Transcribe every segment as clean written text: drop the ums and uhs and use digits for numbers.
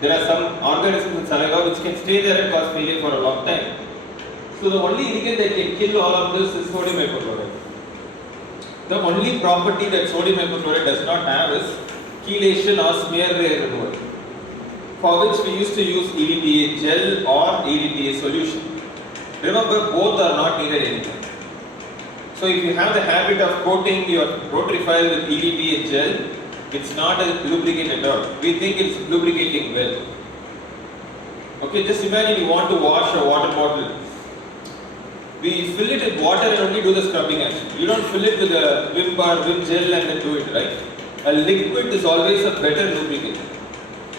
There are some organisms in saliva which can stay there and cause failure for a long time. So the only irrigant that can kill all of this is sodium hypochlorite. The only property that sodium hypochlorite does not have is chelation or smear ray removal, for which we used to use EDTA gel or EDTA solution. Remember, both are not needed anymore. So if you have the habit of coating your rotary file with EDTA gel, it's not a lubricant at all. We think it's lubricating well. Okay, just imagine you want to wash a water bottle. We fill it with water and only do the scrubbing action. You don't fill it with a Vim bar, Vim gel and then do it, right? A liquid is always a better lubricant.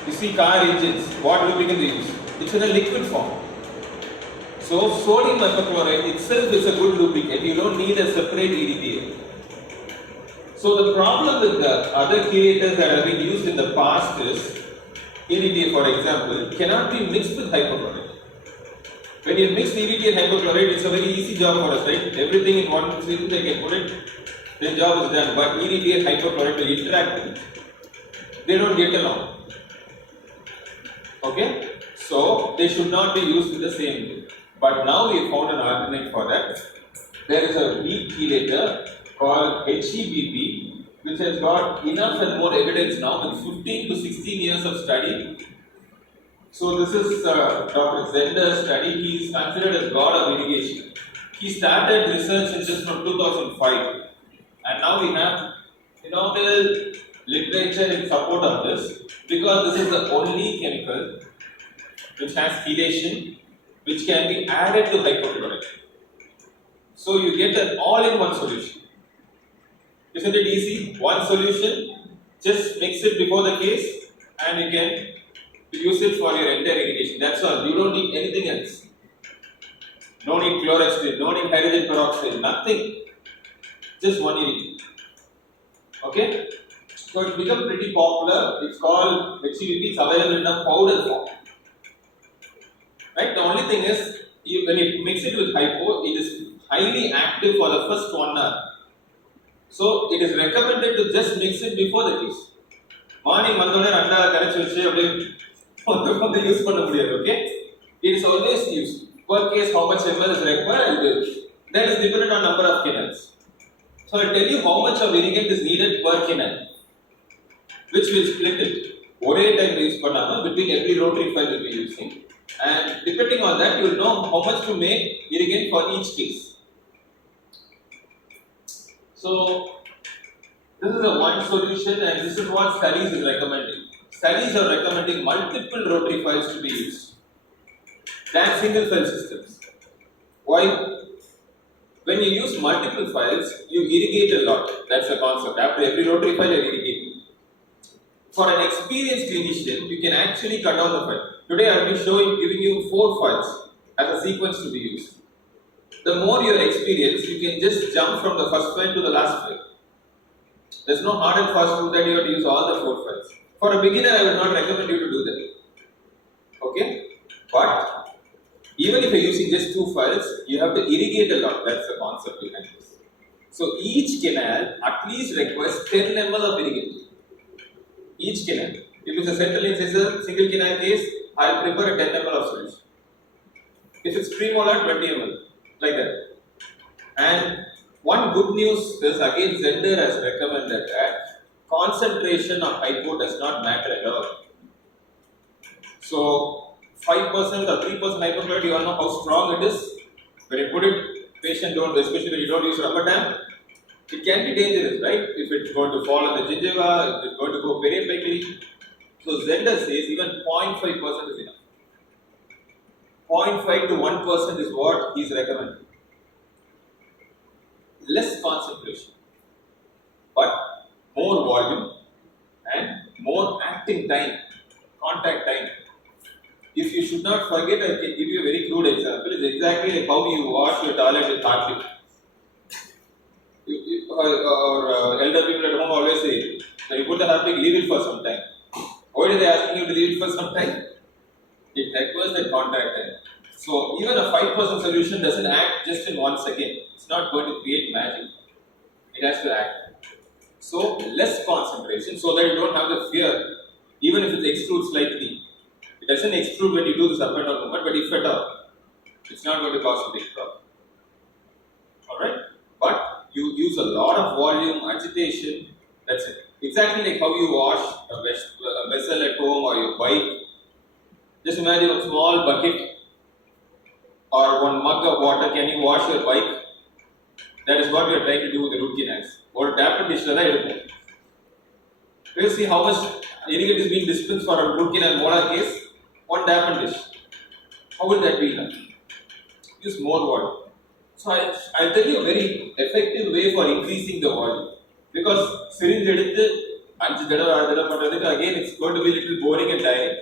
You see car engines, what lubricant they use? It's in a liquid form. So sodium hypochlorite itself is a good lubricant. You don't need a separate EDTA. So the problem with the other chelators that have been used in the past is, EDTA for example, cannot be mixed with hypochlorite. When you mix EDTA and hypochlorite, it's a very easy job for us, right? Everything in one solution they can put it, their job is done. But EDTA and hypochlorite will interact. They don't get along. Okay? So they should not be used in the same way. But now we have found an alternate for that. There is a weak chelator called HEBP, which has got enough and more evidence now with 15 to 16 years of study. So this is Dr. Zender's study. He is considered as god of irrigation. He started research in this from 2005, and now we have phenomenal literature in support of this, because this is the only chemical which has chelation, which can be added to hypochlorite. So you get an all-in-one solution. Isn't it easy? One solution, just mix it before the case, and you can use it for your entire irrigation. That's all. You don't need anything else. No need chlorextrine, no need hydrogen peroxide, nothing. Just one irrigant. Okay? So it's become pretty popular. It's called HEBP. It's available in a powder form. Right? The only thing is, when you mix it with hypo, it is highly active for the first 1 hour. So it is recommended to just mix it before the case. Morning, use okay? It is always used. Per case, how much ml is required, that is dependent on number of canals. So I will tell you how much of irrigant is needed per canal, which will split it. One time use between every rotary file will be using, and depending on that, you will know how much to make irrigant for each case. So this is a one solution, and this is what studies is recommending. Studies are recommending multiple rotary files to be used than single file systems. Why? When you use multiple files, you irrigate a lot. That's the concept. After every rotary file, you irrigate. For an experienced clinician, you can actually cut down the file. Today, I will be giving you 4 files as a sequence to be used. The more you are experienced, you can just jump from the first file to the last file. There's no hard and fast rule that you have to use all the 4 files. For a beginner, I will not recommend you to do that. Okay? But even if you're using just 2 files, you have to irrigate a lot. That's the concept behind this. So each canal at least requires 10 ml of irrigation. Each canal. If it's a central incisor, single canal case, I'll prepare a 10 ml of solution. If it's premolar, 20 ml. Like that. And one good news is, again, Zender has recommended that concentration of hypo does not matter at all. So 5% or 3% hypochlorite, you all know how strong it is. When you put it, patient don't, especially when you don't use rubber dam, it can be dangerous, right? If it's going to fall on the gingiva, if it's going to go periapically. So Zender says even 0.5% is enough. 0.5 to 1% is what he is recommending. Less concentration, but more volume and more acting time, contact time. If you should not forget, I can give you a very crude example. It's exactly like how you wash your toilet with harpic. Elder people at home always say, so you put the harpic, leave it for some time. Why are they asking you to leave it for some time? It requires that contact time. So even a 5% solution doesn't act just in 1 second. It's not going to create magic. It has to act. So less concentration, so that you don't have the fear, even if it extrudes slightly. doesn't extrude when you do this up and down movement, but if at all, it's not going to cause a big problem. Alright? But you use a lot of volume, agitation, that's it. Exactly like how you wash a vessel at home or your bike. Just imagine a small bucket or one mug of water. Can you wash your bike? That is what we are trying to do with the root canals. Or tap and dish. You see how much irrigate is being dispensed for a root canal molar case? One tap and dish. How will that be done? Use more water. So I'll tell you a very effective way for increasing the volume. Because syringe again it's going to be a little boring and tiring.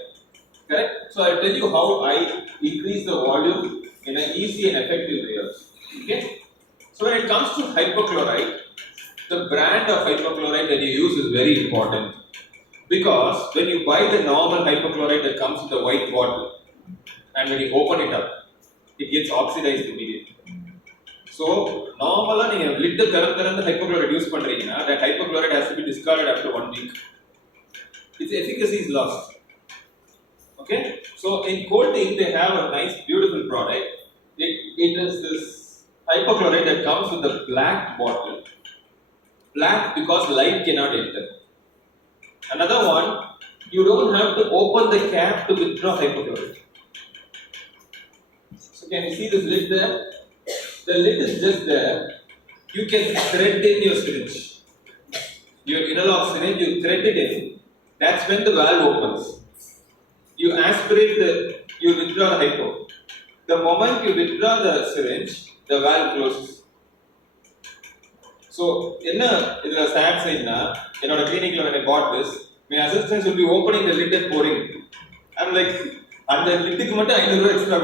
Correct? So I'll tell you how I increase the volume in an easy and effective way. Okay? So when it comes to hypochlorite, the brand of hypochlorite that you use is very important. Because when you buy the normal hypochlorite that comes in the white bottle, and when you open it up, it gets oxidized immediately. So, normally, you lit the hypochlorite use that hypochlorite has to be discarded after 1 week. Its efficacy is lost. Okay? So, in coating, they have a nice, beautiful product. It is this hypochlorite that comes with a black bottle. Black because light cannot enter. Another one, you don't have to open the cap to withdraw hypochlorite. So, can you see this lid there? The lid is just there. You can thread in your syringe. Your interlock syringe, you thread it in. That's when the valve opens. You aspirate you withdraw the hypo. The moment you withdraw the syringe, the valve closes. So, in a sad side in our clinic when I bought this, my assistants will be opening the lid and pouring. I'm like, and the lid extra.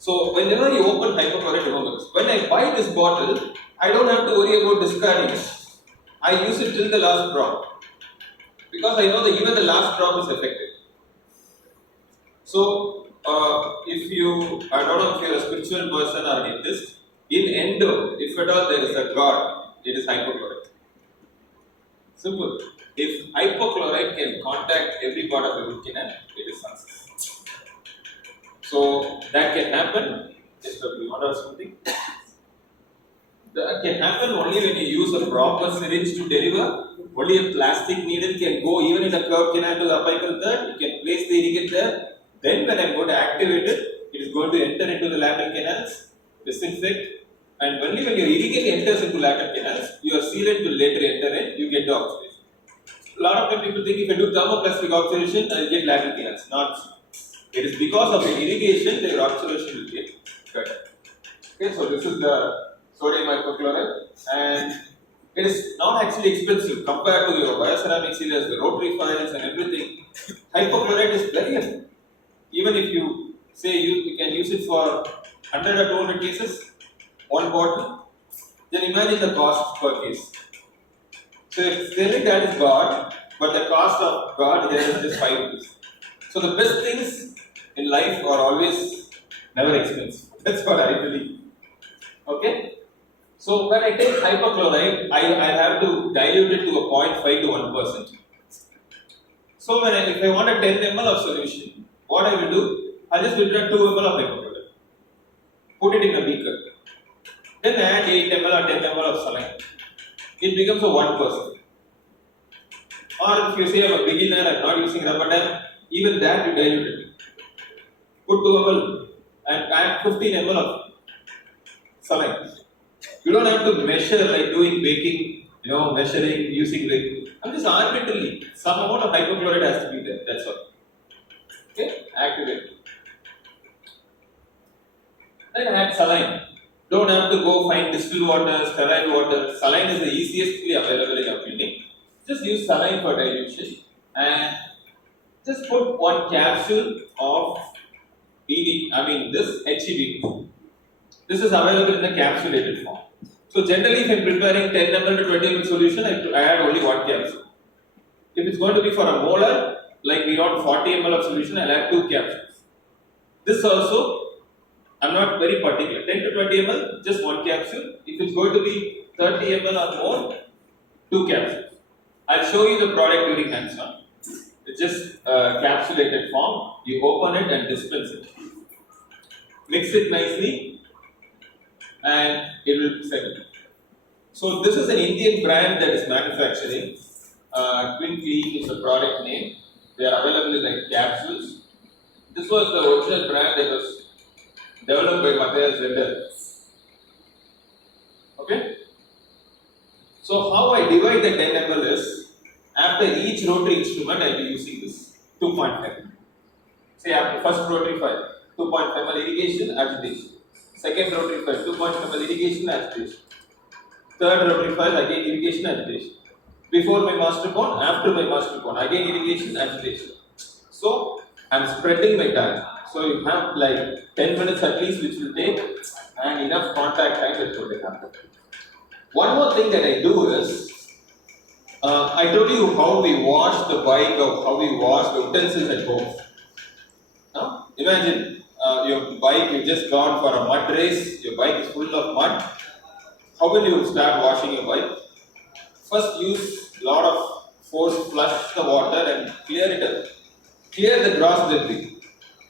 So, whenever you open hypochlorite, remember this. When I buy this bottle, I don't have to worry about discarding it. I use it till the last drop. Because I know that even the last drop is effective. So, I don't know if you're a spiritual person or a dentist, in ENDO, if at all there is a God, it is hypochlorite. Simple. If hypochlorite can contact every part of the root canal, it is success. So that can happen, just to be honest something. That can happen only when you use a proper syringe to deliver. Only a plastic needle can go even in a curved canal to the apical third. You can place the irrigate there. Then when I'm going to activate it, it is going to enter into the lateral canals, disinfect, and only when your irrigate enters into lateral canals, your sealant will later enter in, you get the oxidation. A lot of times people think if I do thermoplastic oxidation, I'll get lateral canals. Not so. It is because of the irrigation the oxidation will get cut. Okay, so this is the sodium hypochlorite, and it is not actually expensive compared to your bioceramic sealers, the rotary files and everything. Hypochlorite is very effective. Even if you say you can use it for 100 or 200 cases, one bottle, then imagine the cost per case. So if selling that is God, but the cost of God is just 5 rupees. So the best things in life are always never expensive. That's what I believe. Okay? So when I take hypochlorite, I have to dilute it to a 0.5 to 1%. So if I want a 10 ml of solution, what I will do, I just withdraw 2 ml of hypochlorite. Put it in a beaker. Then add 8 ml or 10 ml of saline. It becomes a 1%. Or if you say I'm a beginner, I'm not using rubber dam, even that you dilute it. Put 2 ml and add 15 ml of saline. You don't have to measure like doing baking, measuring, using like, I'm just arbitrarily, some amount of hypochlorite has to be there, that's all. Okay, activate. Then add saline. Don't have to go find distilled water, sterile water. Saline is the easiestly available in your clinic. Just use saline for dilution and just put 1 capsule of this HEB. This is available in the capsulated form. So generally if I am preparing 10 ml to 20 ml solution, I add only 1 capsule. If it's going to be for a molar, like we want 40 ml of solution, I'll add 2 capsules. This also, I'm not very particular. 10 to 20 ml, just 1 capsule. If it's going to be 30 ml or more, 2 capsules. I'll show you the product during hands-on. It's just capsulated form. You open it and dispense it. Mix it nicely and it will settle. So this is an Indian brand that is manufacturing. Twin Clean is the product name. They are available in like capsules. This was the original brand that was developed by Matthias Zender. Okay? So how I divide the 10 ml is, after each rotary instrument I will be using this 2.5. Say after first rotary file, 2.5 ml irrigation, agitation. Second rotary file, 2.5 ml irrigation, agitation. Third rotary file, again irrigation, agitation. Before my master cone, after my master cone, again irrigation, agitation. So I am spreading my time. So you have like 10 minutes at least which will take and enough contact time that will happen. One more thing that I do is, I told you how we wash the bike or how we wash the utensils at home. Now, imagine your bike, you just gone for a mud race, your bike is full of mud. How will you start washing your bike? First use a lot of force, flush the water and clear it up. Clear the gross debris.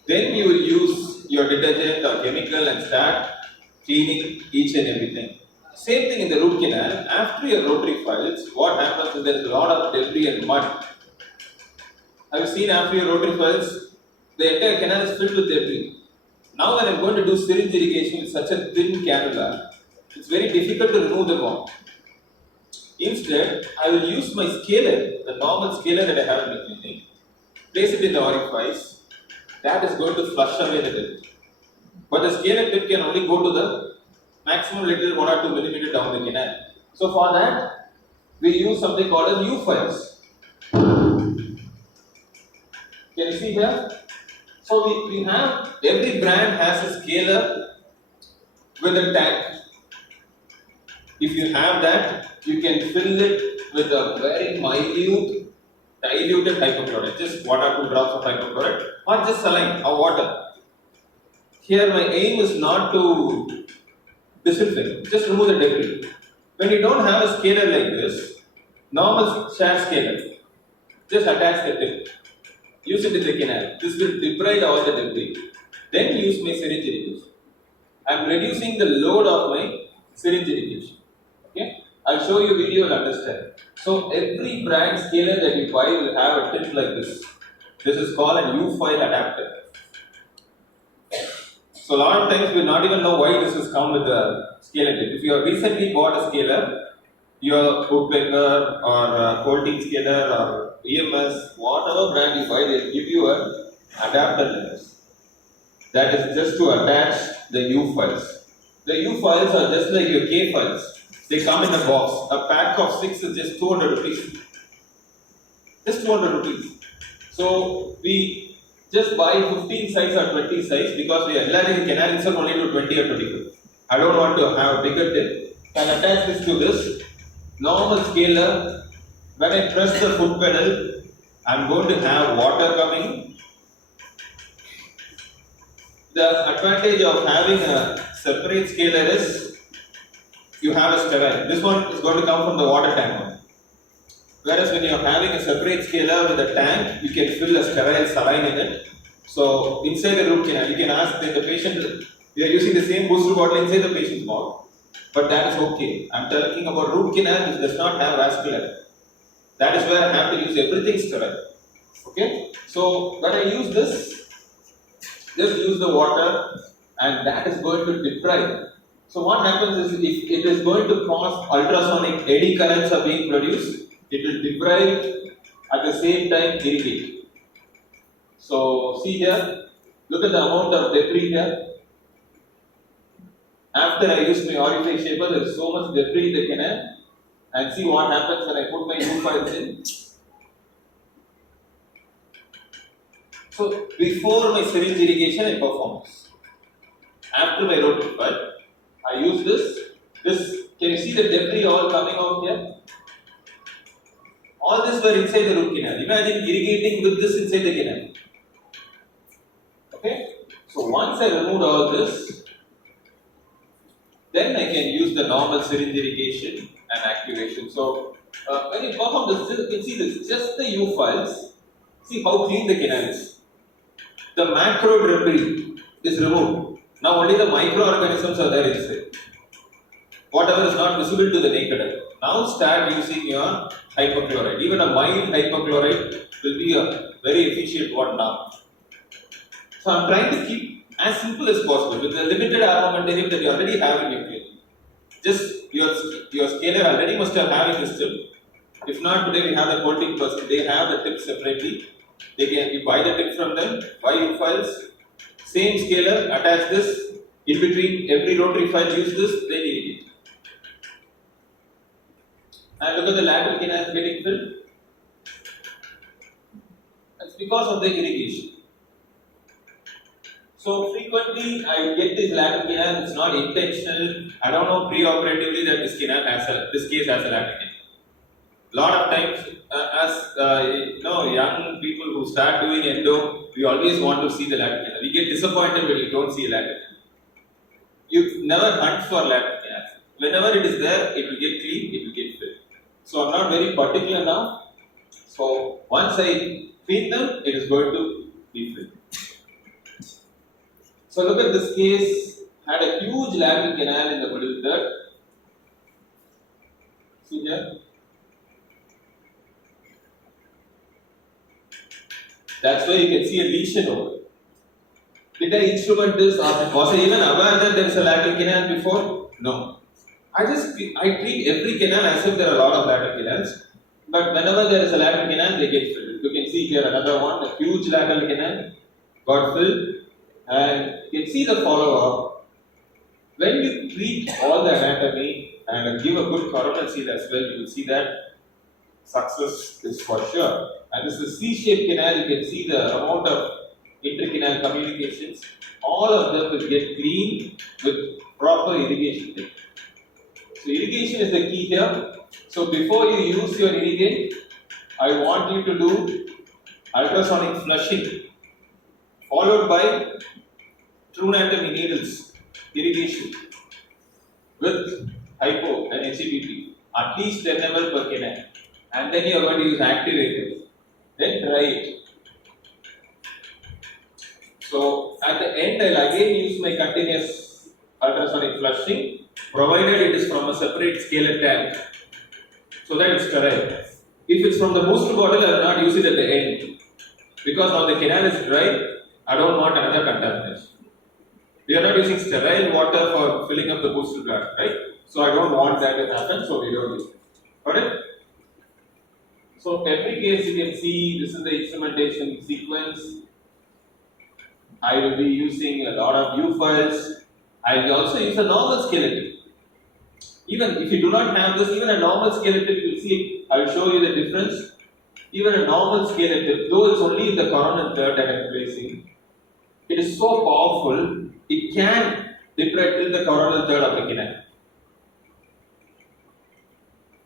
Then you will use your detergent or chemical and start cleaning each and everything. Same thing in the root canal. After your rotary files, what happens is there is a lot of debris and mud. Have you seen after your rotary files, the entire canal is filled with debris. Now when I am going to do syringe irrigation with such a thin cannula, it's very difficult to remove them all. Instead, I will use my scaler, the normal scaler that I have in the clinic, place it in the orifice. That is going to flush away the debris. But the scaler tip can only go to the maximum little 1 or 2 millimeter down the canal. So for that, we use something called as U files. Can you see here? So we have, every brand has a scaler with a tank. If you have that, you can fill it with a very minute, diluted hypochlorite, just 1 or 2 drops of hypochlorite, or just saline or water. Here my aim is not to disinfect, just remove the debris. When you don't have a scaler like this, normal share scaler, just attach the tip. Use it in the canal. This will debride all the debris. Then use my syringe irrigation. I am reducing the load of my syringe irrigation. Okay? I'll show you a video and understand. So every brand scaler that you buy will have a tip like this. This is called a U-file adapter. So a lot of times we will not even know why this has come with a scaler tip. If you have recently bought a scaler, your woodpecker or coating scaler or EMS, whatever brand you buy, they will give you an adapter like this. That is just to attach the U files. The U files are just like your K files. They come in a box. A pack of 6 is just 200 rupees. Just 200 rupees. So we just buy 15 size or 20 size because we are allowing the canal itself only to 20 or 25. I don't want to have a bigger tip. Can attach this to this normal scaler. When I press the foot pedal, I am going to have water coming. The advantage of having a separate scaler is you have a sterile. This one is going to come from the water tank one. Whereas when you are having a separate scaler with a tank, you can fill a sterile saline in it. So inside the root canal, you can ask the patient, we are using the same booster bottle inside the patient's mouth. But that is okay. I am talking about root canal which does not have vascular. That is where I have to use everything sterile. Okay? So when I use this, just use the water and that is going to deprive. So what happens is if it is going to cause ultrasonic eddy currents are being produced, it will deprive at the same time irrigate. So see here, look at the amount of debris here. After I use my orifice shaper, there is so much debris in the canal. And see what happens when I put my U files in. So before my syringe irrigation, I perform this. After my rotary file, I use this. Can you see the debris all coming out here? All this were inside the root canal. Imagine irrigating with this inside the canal. Okay? So once I removed all this, then I can use the normal syringe irrigation and activation. So when you perform this, you can see this, just the U files. See how clean the canal is. The macro debris is removed. Now only the microorganisms are there inside. Whatever is not visible to the naked eye. Now start using your hypochlorite. Even a mild hypochlorite will be a very efficient one now. So I'm trying to keep as simple as possible with the limited armamentarium that you already have in your clinic. Just your scaler already must have having this tip. If not, today we have the coating person. They have the tip separately. You buy the tip from them, buy U files, same scaler, attach this, in between every rotary file use this, then irrigate. And look at the lateral canals getting filled. That's because of the irrigation. So frequently I get this lateral canal, it's not intentional. I don't know pre-operatively that this case has a lateral canal. Lot of times, young people who start doing endo, we always want to see the lateral canal. We get disappointed when you don't see a lateral canal. You never hunt for lateral canals. Whenever it is there, it will get clean, it will get filled. So I'm not very particular now. So once I clean them, it is going to be filled. So look at this case, had a huge lateral canal in the middle third. See here? That's why you can see a lesion over. Did I instrument this or was I even aware that there is a lateral canal before? No. I treat every canal as if there are a lot of lateral canals. But whenever there is a lateral canal, they get filled. You can see here another one, a huge lateral canal got filled. And you can see the follow-up. When you treat all the anatomy and give a good coronal seal as well, you will see that success is for sure. And this is C-shaped canal, you can see the amount of intercanal communications. All of them will get clean with proper irrigation. So irrigation is the key here. So before you use your irrigant, I want you to do ultrasonic flushing, followed by true anatomy needles, irrigation with hypo and HEBP, at least 10 ml per canal. And then you are going to use activator. Then dry it. So at the end, I'll again use my continuous ultrasonic flushing, provided it is from a separate scaler tank, so that it's sterile. If it's from the booster bottle, I will not use it at the end, because now the canal is dry. I don't want another contamination. We are not using sterile water for filling up the booster bladder, right? So I don't want that to happen, so we don't use it. Got it? So every case you can see this is the instrumentation sequence. I will be using a lot of U files. I will also use a normal skeleton. Even if you do not have this, even a normal skeleton, you will see, I will show you the difference. Even a normal skeleton, though it's only the coronal third that I am placing, it is so powerful, it can depress till the coronal third of the canal.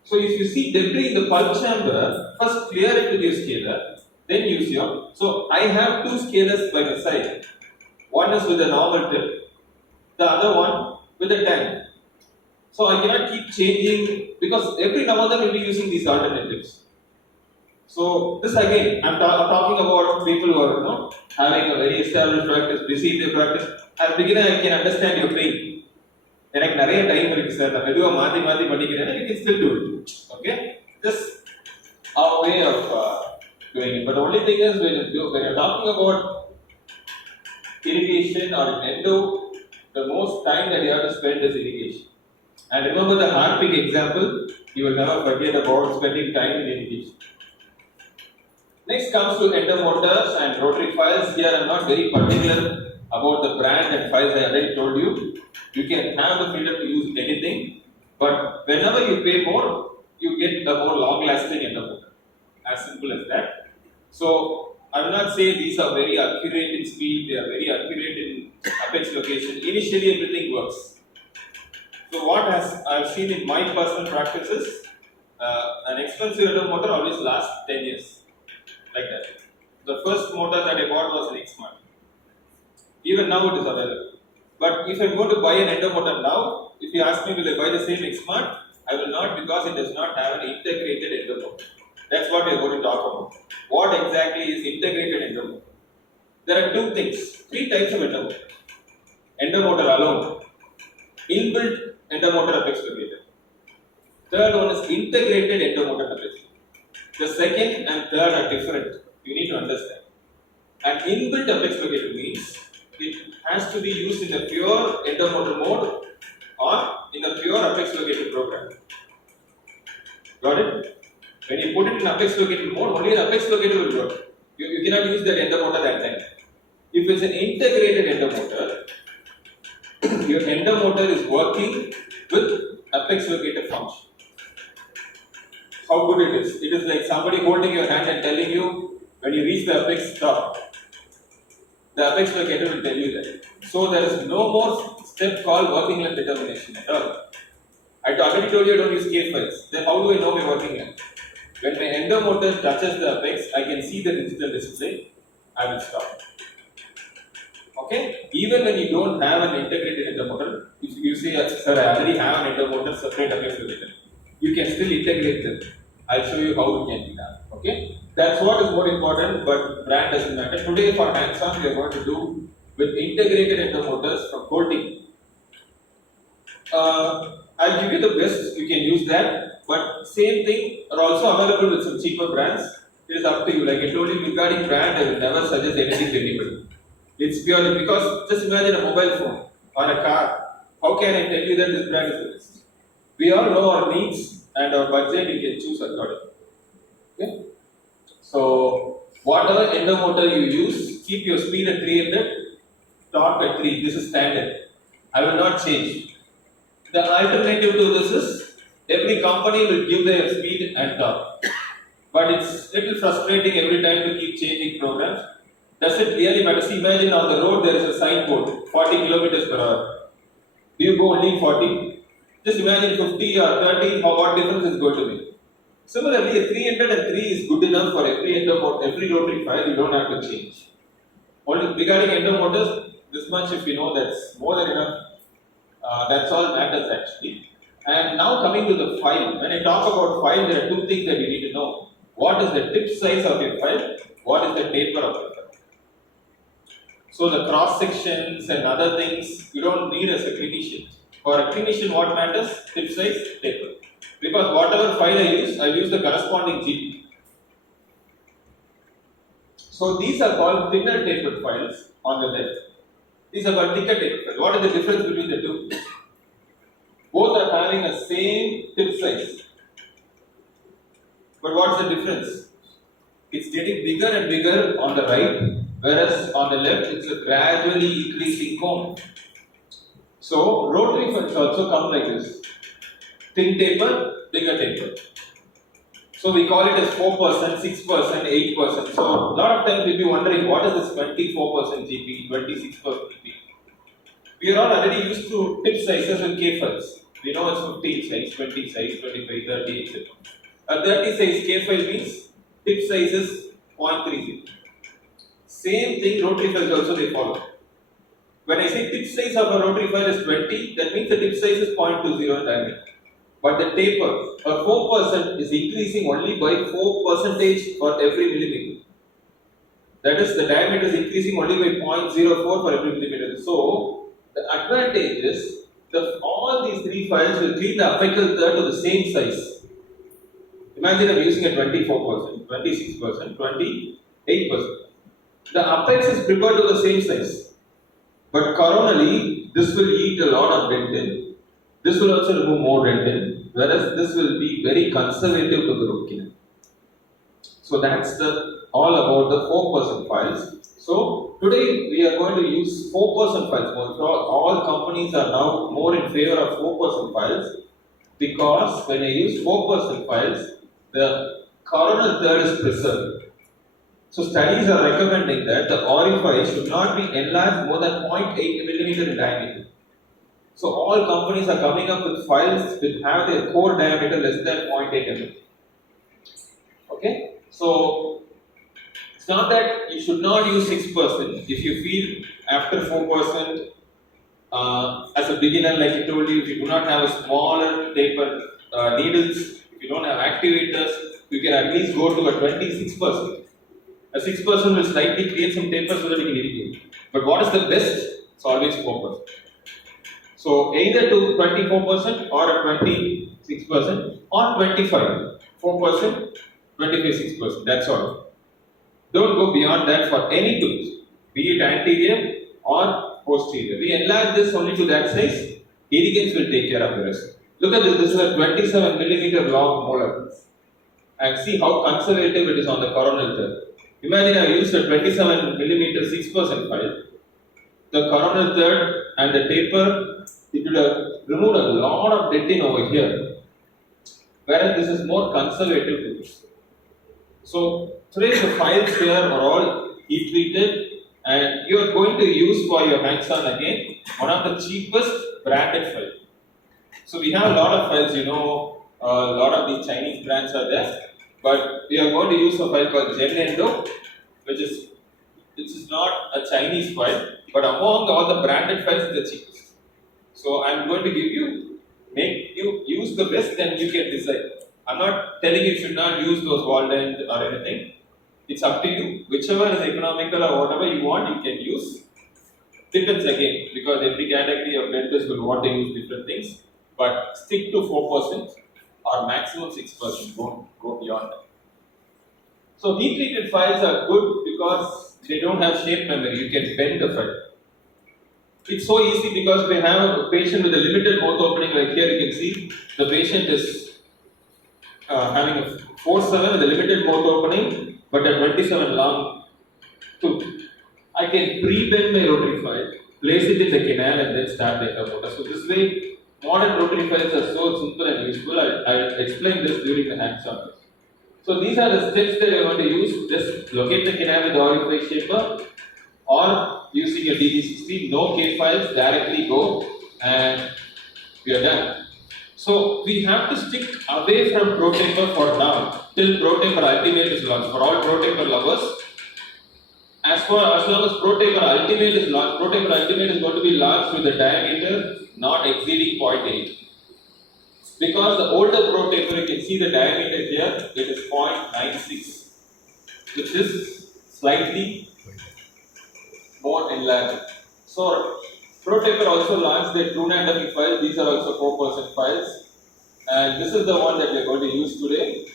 So if you see debris in the pulp chamber, first clear it with your scaler, then use your. So I have two scalers by my side. One is with a normal tip, the other one with a tank. So I cannot keep changing because every now and then will be using these alternatives. So this again, I'm talking about people who are having a very established practice, busy in their practice. As a beginner, I can understand your pain. எனக்கு நிறைய time இருக்கு sir, நான் மெதுவா மாத்தி படிக்கிறேன்னா you can still do it. Okay, just our way of doing it. But the only thing is when you're talking about irrigation or endo, the most time that you have to spend is irrigation. And remember the Harpic example, you will never forget about spending time in irrigation. Next comes to endomotors and rotary files. Here I'm not very particular about the brand and files I already told you. You can have the freedom to use anything, but whenever you pay more, you get a more long-lasting endomotor. As simple as that. So I will not say these are very accurate in speed, they are very accurate in apex location. Initially everything works. So what I've seen in my personal practices, an expensive endomotor always lasts 10 years. Like that. The first motor that I bought was an X-Smart. Even now it is available. But if I'm going to buy an endomotor now, if you ask me will I buy the same X-Smart, I will not, because it does not have an integrated endomotor. That's what we are going to talk about. What exactly is integrated endomotor? There are three types of endomotor. Endomotor alone, inbuilt endomotor apex locator. Third one is integrated endomotor apex. The second and third are different. You need to understand. An inbuilt apex locator means it has to be used in a pure endomotor mode or in a pure apex locator program. Got it? When you put it in apex locator mode, only an apex locator will work. You cannot use that endomotor that time. If it's an integrated endomotor, your endomotor is working with apex locator function. How good it is? It is like somebody holding your hand and telling you when you reach the apex, stop. The apex locator will tell you that. So there is no more step called working length determination at all. I already told you I don't use K files. Then how do I know my working length? When my endomotor touches the apex, I can see the digital display. I will stop. Okay? Even when you don't have an integrated endomotor, if you say, sir, I already have an endomotor, separate apex locator, you can still integrate them. I'll show you how it can be done. Okay? That's what is more important, but brand doesn't matter. Today for hands-on, we are going to do with integrated endomotors from Colding. I'll give you the best, you can use that, but same thing are also available with some cheaper brands. It is up to you. Like I told you, regarding brand, I will never suggest anything to anybody. It's purely because just imagine a mobile phone or a car. How can I tell you that this brand is the best? We all know our needs and our budget, we can choose accordingly. Okay? So, whatever endomotor you use, keep your speed at 300, torque at 3. This is standard. I will not change. The alternative to this is every company will give their speed and torque. But it's little frustrating every time to keep changing programs. Does it really matter? See, imagine on the road there is a signboard, 40 kilometers per hour. Do you go only 40? Just imagine 50 or 30, what difference is going to be. Similarly, a 303 is good enough for every rotary file, you don't have to change. Only regarding endomotors, this much if you know, that's more than enough. That's all matters actually. And now coming to the file, when I talk about file, there are two things that you need to know. What is the tip size of your file? What is the taper of your file? So the cross sections and other things, you don't need as a clinician. For a clinician, what matters? Tip size, taper. Because whatever file I use the corresponding GP. So these are called thinner tapered files on the left. These are called thicker tapered files. What is the difference between the two? Both are having a same tip size. But what's the difference? It's getting bigger and bigger on the right, whereas on the left it's a gradually increasing cone. So rotary files also come like this. Thin taper, bigger taper. So we call it as 4%, 6%, 8%. So a lot of times we'll be wondering what is this 24% GP, 26% GP. We are all already used to tip sizes with K files. We know it's 15 size, 20 size, 25, 30, etc. A 30 size K file means tip size is 0.30. Same thing, rotary files also they follow. When I say tip size of a rotary file is 20, that means the tip size is 0.20 in diameter. But the taper, a 4% is increasing only by 4% for every millimeter. That is, the diameter is increasing only by 0.04 for every millimeter. So, the advantage is that all these three files will clean the apical third to the same size. Imagine I'm using a 24%, 26%, 28%. The apex is prepared to the same size. But coronally, this will eat a lot of dentin. This will also remove more dentin, whereas this will be very conservative to the root canal. So that's all about the 4% files. So today we are going to use 4% files more. So all companies are now more in favor of 4% files because when I use 4% files, the coronal third is preserved. So studies are recommending that the orifice should not be enlarged more than 0.8 millimeter in diameter. So all companies are coming up with files which have their core diameter less than 0.8 mm. Okay? So it's not that you should not use 6%. If you feel after 4%, as a beginner, like I told you, if you do not have a smaller taper needles, if you don't have activators, you can at least go to a 26%. A 6% will slightly create some taper so that you can irrigate. But what is the best? It's always 4%. So either to 24% or a 26% or 25. 4%, 25, 6%. That's all. Don't go beyond that for any tools, be it anterior or posterior. We enlarge this only to that size. Irrigants will take care of the rest. Look at this. This is a 27 millimeter long molar. And see how conservative it is on the coronal third. Imagine I used a 27 millimeter 6% file. The coronal third and the taper, it would have removed a lot of dentin over here. Whereas this is more conservative tools. So today the files here are all heat treated and you are going to use for your hands-on again one of the cheapest branded files. So we have a lot of files, a lot of these Chinese brands are there, but we are going to use a file called ENDO, which is not a Chinese file, but among all the branded files, it's the cheapest. So I'm going to make you use the best, and you can decide. I'm not telling you should not use those Walden or anything. It's up to you. Whichever is economical or whatever you want, you can use. Depends again, because every category of dentists will want to use different things. But stick to 4% or maximum 6%. Don't go beyond that. So heat treated files are good because they don't have shape memory. You can bend the file. It's so easy because we have a patient with a limited mouth opening. Like here, you can see the patient is having a 4-7 with a limited mouth opening, but a 27 long tooth. I can pre-bend my rotary file, place it in the canal, and then start the endomotor. So this way, modern rotary files are so simple and useful. I'll explain this during the hands-on. So these are the steps that you're going to use. Just locate the canal with the orifice shaper, or using a DD60, no K files, directly go, and we are done. So we have to stick away from ProTaper for now, till ProTaper Ultimate is launched. For all ProTaper lovers, as long as ProTaper Ultimate is launched, ProTaper Ultimate is going to be launched with a diameter not exceeding 0.8. Because the older ProTaper, you can see the diameter here, it is 0.96, which is slightly more enlarged. So ProTaper also launched their true anatomy files. These are also 4% files, and this is the one that we are going to use today.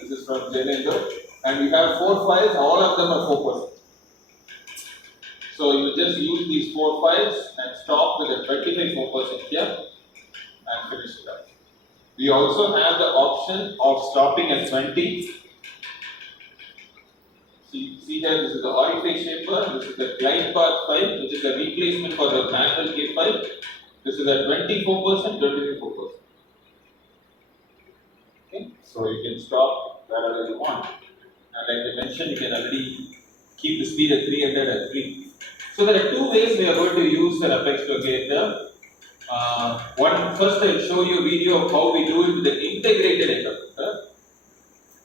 This is from ENDO, and we have 4 files. All of them are 4%. So you just use these 4 files and stop with a 25% here and finish it up. We also have the option of stopping at 20. See here, this is the orifice shaper, this is the glide path file, which is a replacement for the manual K file. This is a 24%, 24%. Okay, so you can stop wherever you want. And like I mentioned, you can already keep the speed at 300 and 3. So there are 2 ways we are going to use an apex locator. First I will show you a video of how we do it with the integrated endomotor.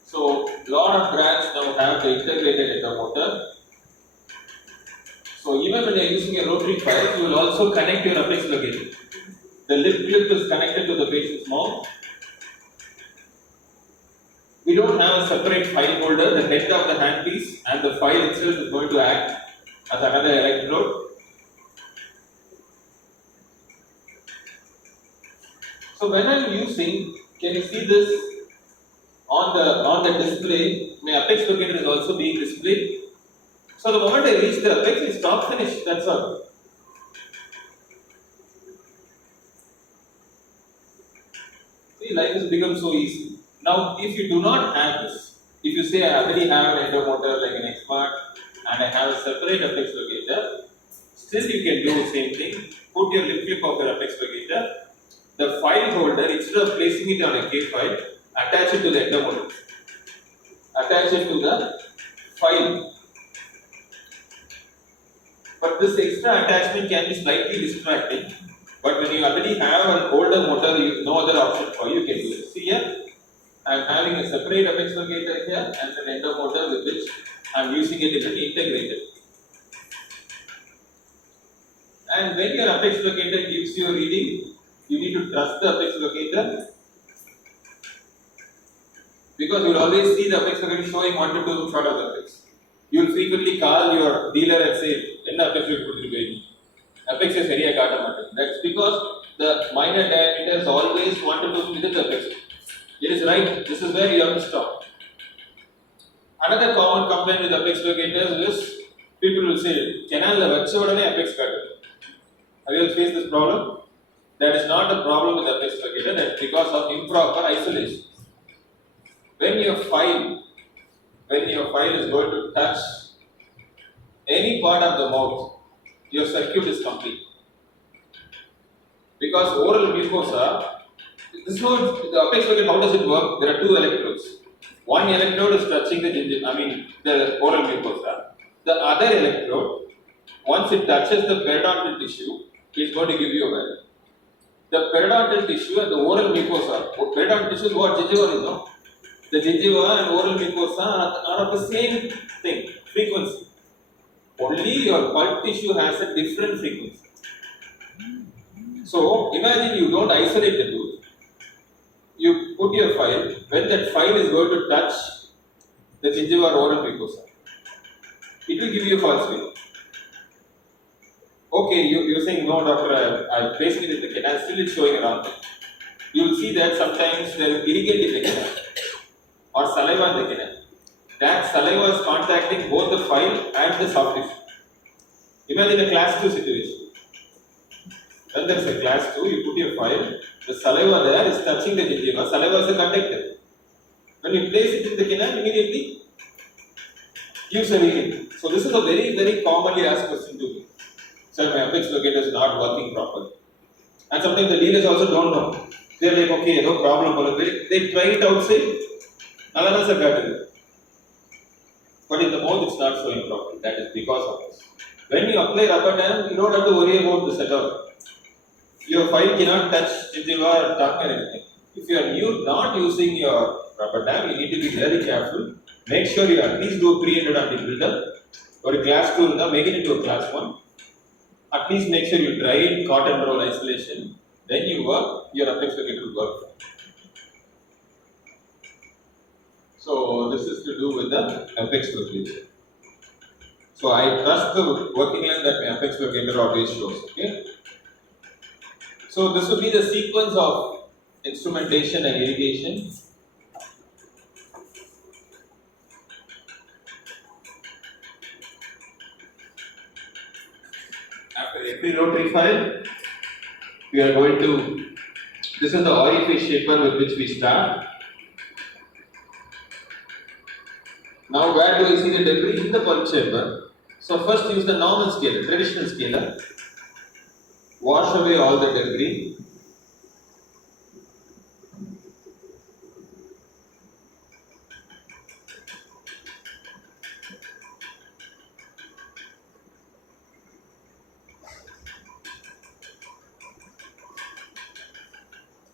So a lot of brands now have the integrated endomotor. So even when you are using a rotary file, you will also connect your apex locator. The lip clip is connected to the patient's mouth. We don't have a separate file holder. The head of the handpiece and the file itself is going to act as another electrode. So when I am using, can you see this on the display? My apex locator is also being displayed. So the moment I reach the apex, I stop, finish. That's all. See, life has become so easy. Now, if you do not have this, if you say I already have an endomotor like an X-Mart and I have a separate apex locator, still you can do the same thing. Put your lip clip of your apex locator. The file holder, instead of placing it on a K file, attach it to the endomotor. Attach it to the file. But this extra attachment can be slightly distracting. But when you already have an older motor, no other option for you, can do it. See here, I am having a separate apex locator here and an endomotor with which I am using it in an integrated. And when your apex locator gives you a reading, you need to trust the apex locator, Because you will always see the apex locator showing 1 to 2 short of the apex. You will frequently call your dealer and say, "Enna apex locator apex is area kaata matter." That's because the minor diameters always 1 to 2 within the apex. It is right. This is where you have to stop. Another common complaint with apex locators is people will say, "Canal la vacha odane apex kaatu." Have you faced this problem? That is not a problem with apex locator. That's because of improper isolation. When your file is going to touch any part of the mouth, your circuit is complete. Because oral mucosa, this is not the apex locator. How does it work? There are two electrodes. One electrode is touching the oral mucosa. The other electrode, once it touches the periodontal tissue, is going to give you a value. The periodontal tissue and the oral mucosa. Periodontal tissue is what gingiva is, no? The gingiva and oral mucosa are of the same thing, frequency. Only your pulp tissue has a different frequency. So imagine you don't isolate the tooth. You put your file, when that file is going to touch the gingiva or oral mucosa, it will give you a false value. Okay, you're saying, "No, doctor, I placed it in the canal, still it's showing around there." You will see that sometimes there is irrigant in the canal or saliva in the canal. That saliva is contacting both the file and the soft tissue. Imagine a class 2 situation. When there is a class 2, you put your file, the saliva there is touching the gingiva, saliva is a conductor. When you place it in the canal, immediately gives a reading. So this is a very, very commonly asked question to me. "Sir, my apex locator is not working properly." And sometimes the dealers also don't know. They're like, "Okay, no problem." They try it outside, another sir got it. But in the mouth, it's not showing properly. That is because of this. When you apply rubber dam, you don't have to worry about this at all. Your file cannot touch gingiva or tongue or anything. If you are not using your rubber dam, you need to be very careful. Make sure you at least do a pre-endodontic buildup or a class 2, make it into a class 1. At least make sure you dry in cotton roll isolation. Then you work, your apex locator will work. So this is to do with the apex locator. So I trust the working line that my apex locator always shows. Okay. So this will be the sequence of instrumentation and irrigation. After every rotary file, we are going to, this is the orifice shaper with which we start. Now where do I see the debris? In the pulp chamber. So first use the normal scaler, traditional scaler. Wash away all the debris.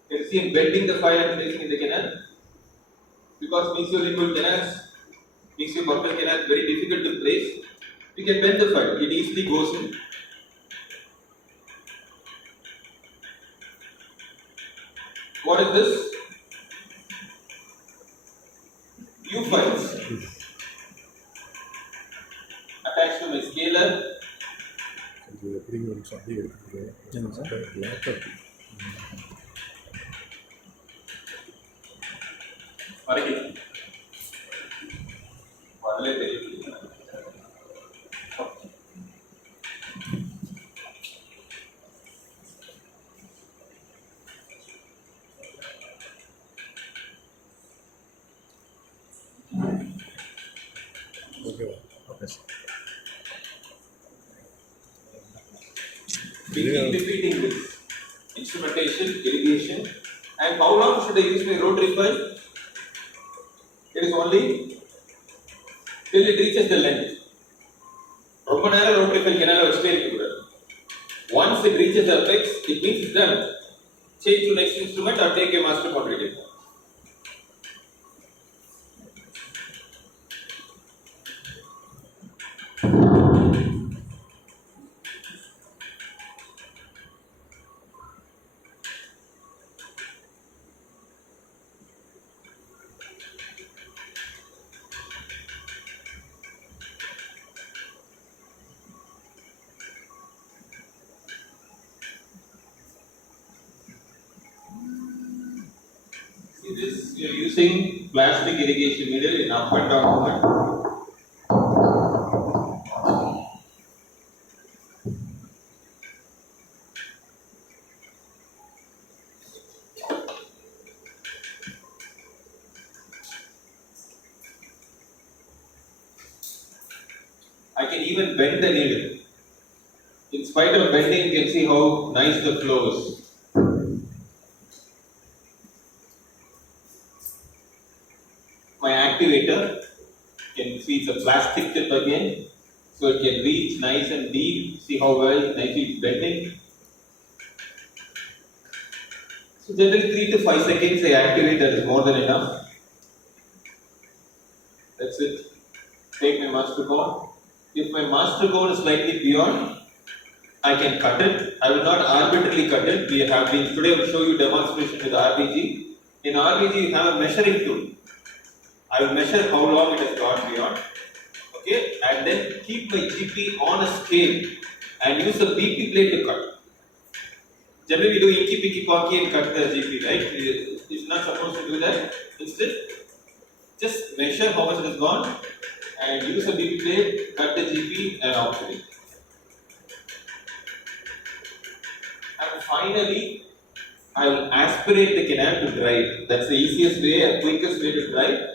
You see him bending the file and placing in the canal. Because mesiolingual canals, mesio-buccal canal is very difficult to place. You can bend the file, it easily goes in. What is this? U files attached to my scaler. We keep repeating this instrumentation, irrigation, and how long should I use my rotary file? It is only till it reaches the length. ரொம்ப நேரம் rotary file canal வச்சிட்டே இருக்க கூடாது. Once it reaches the apex, it means it's done. Change to next instrument or take a master quadratic. We are using plastic irrigation needle in up and down movement. I can even bend the needle. In spite of bending, you can see how nice the flow is. My activator, you can see it's a plastic tip again, so it can reach nice and deep. See how well nicely it's bending. So generally 3 to 5 seconds I activate, that is more than enough. That's it. Take my master cone. If my master cone is slightly beyond, I can cut it. I will not arbitrarily cut it. We have been today. I will show you demonstration with RBG. In RBG, you have a measuring tool. I will measure how long it has gone beyond. Okay, and then keep my GP on a scale and use a BP blade to cut. Generally, we do inky picky pocky and cut the GP, right? It's not supposed to do that. Instead, just measure how much it has gone and use a BP blade, cut the GP and operate. And finally, I will aspirate the canal to dry. That's the easiest way and quickest way to dry.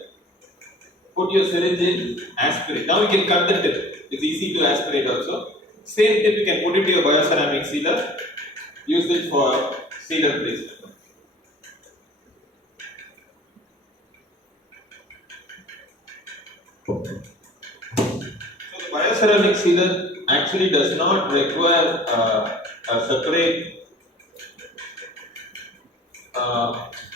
Put your syringe in, aspirate. Now you can cut the tip. It's easy to aspirate also. Same tip you can put it to your bioceramic sealer. Use it for sealer placement. So the bioceramic sealer actually does not require a separate.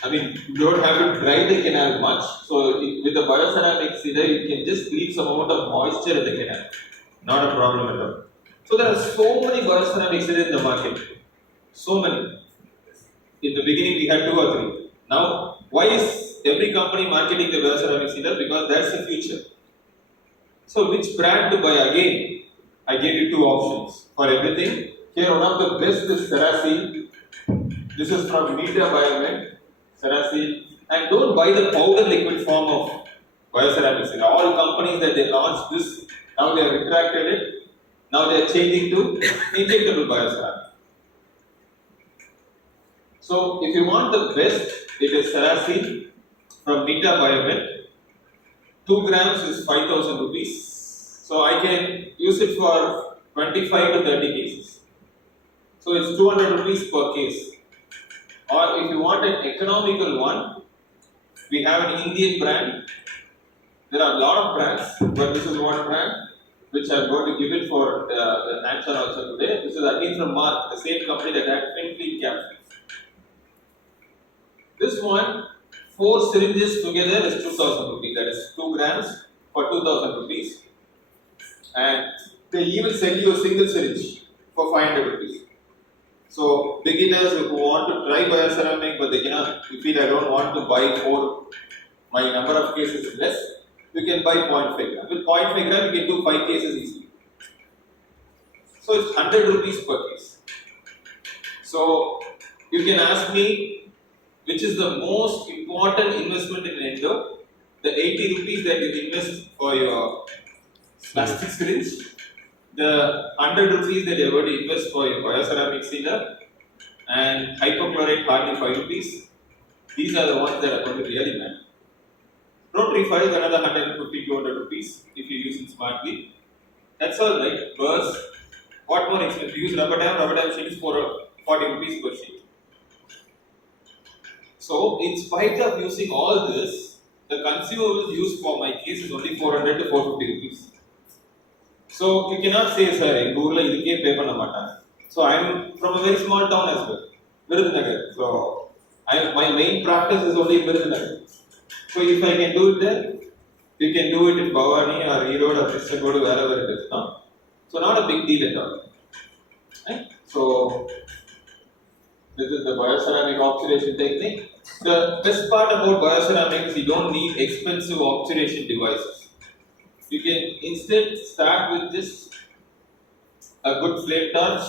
You don't have to dry the canal much. So with the bioceramic sealer, you can just leave some amount of moisture in the canal. Not a problem at all. So there are so many bioceramic sealers in the market. So many. In the beginning, we had 2 or 3. Now, why is every company marketing the bioceramic sealer? Because that's the future. So which brand to buy? Again, I gave you 2 options for everything. Here, one of the best is Cerasil. This is from Media Biomed, Cerasil. And don't buy the powder liquid form of bioceramic sealer. All companies that they launched this, now they have retracted it. Now they are changing to injectable bioceramic. So if you want the best, it is Cerasil from Media Biomed. 2 grams is 5,000 rupees. So I can use it for 25 to 30 cases. So it's 200 rupees per case. Or if you want an economical one, we have an Indian brand. There are a lot of brands, but this is one brand which I'm going to give it for the hands-on also today. This is again from Mark, the same company that had Finfleet capsules. This one, 4 syringes together is 2,000 rupees. That is 2 grams for 2,000 rupees. And they even sell you a single syringe for 500 rupees. So beginners who want to try bioceramic but they cannot, you feel I don't want to buy 4, my number of cases is less, you can buy 0.5 gram. With 0.5 gram you can do 5 cases easily. So it's 100 rupees per case. So you can ask me which is the most important investment in ENDO, the 80 rupees that you invest for your plastic syringe, the 100 rupees that you are going to invest for your bioceramic sealer, and hypochlorite hardly 5 rupees. These are the ones that are going to really matter. Rotary file is another 150 200 rupees if you use it smartly. That's all right. Burrs. What more expensive? Use rubber dam sheet is 40 rupees per sheet. So, in spite of using all this, the consumables used for my case is only 400 to 450 rupees. So, you cannot say, sir, in Google, you can't pay for Namata. So, I am from a very small town as well, Virudhunagar. So, my main practice is only in Virudhunagar. So, if I can do it there, you can do it in Bhavani or Erode or Pistagodu, wherever it is. No? So, not a big deal at all. Right? So, this is the bioceramic oxidation technique. The best part about bioceramic is you don't need expensive oxidation devices. You can instead start with just a good flame torch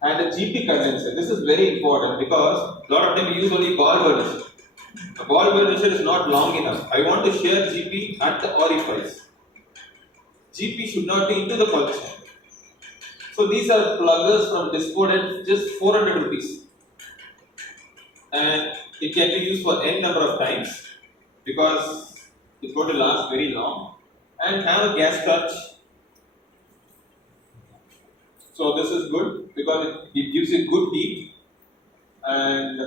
and a GP condenser. This is very important because a lot of time we use only ball burnish. The ball burnisher is not long enough. I want to shear GP at the orifice. GP should not be into the pulse channel. So these are pluggers from Discordant, just 400 rupees. And it can be used for n number of times because it's going to last very long. And have a gas touch. So this is good because it gives you good heat. And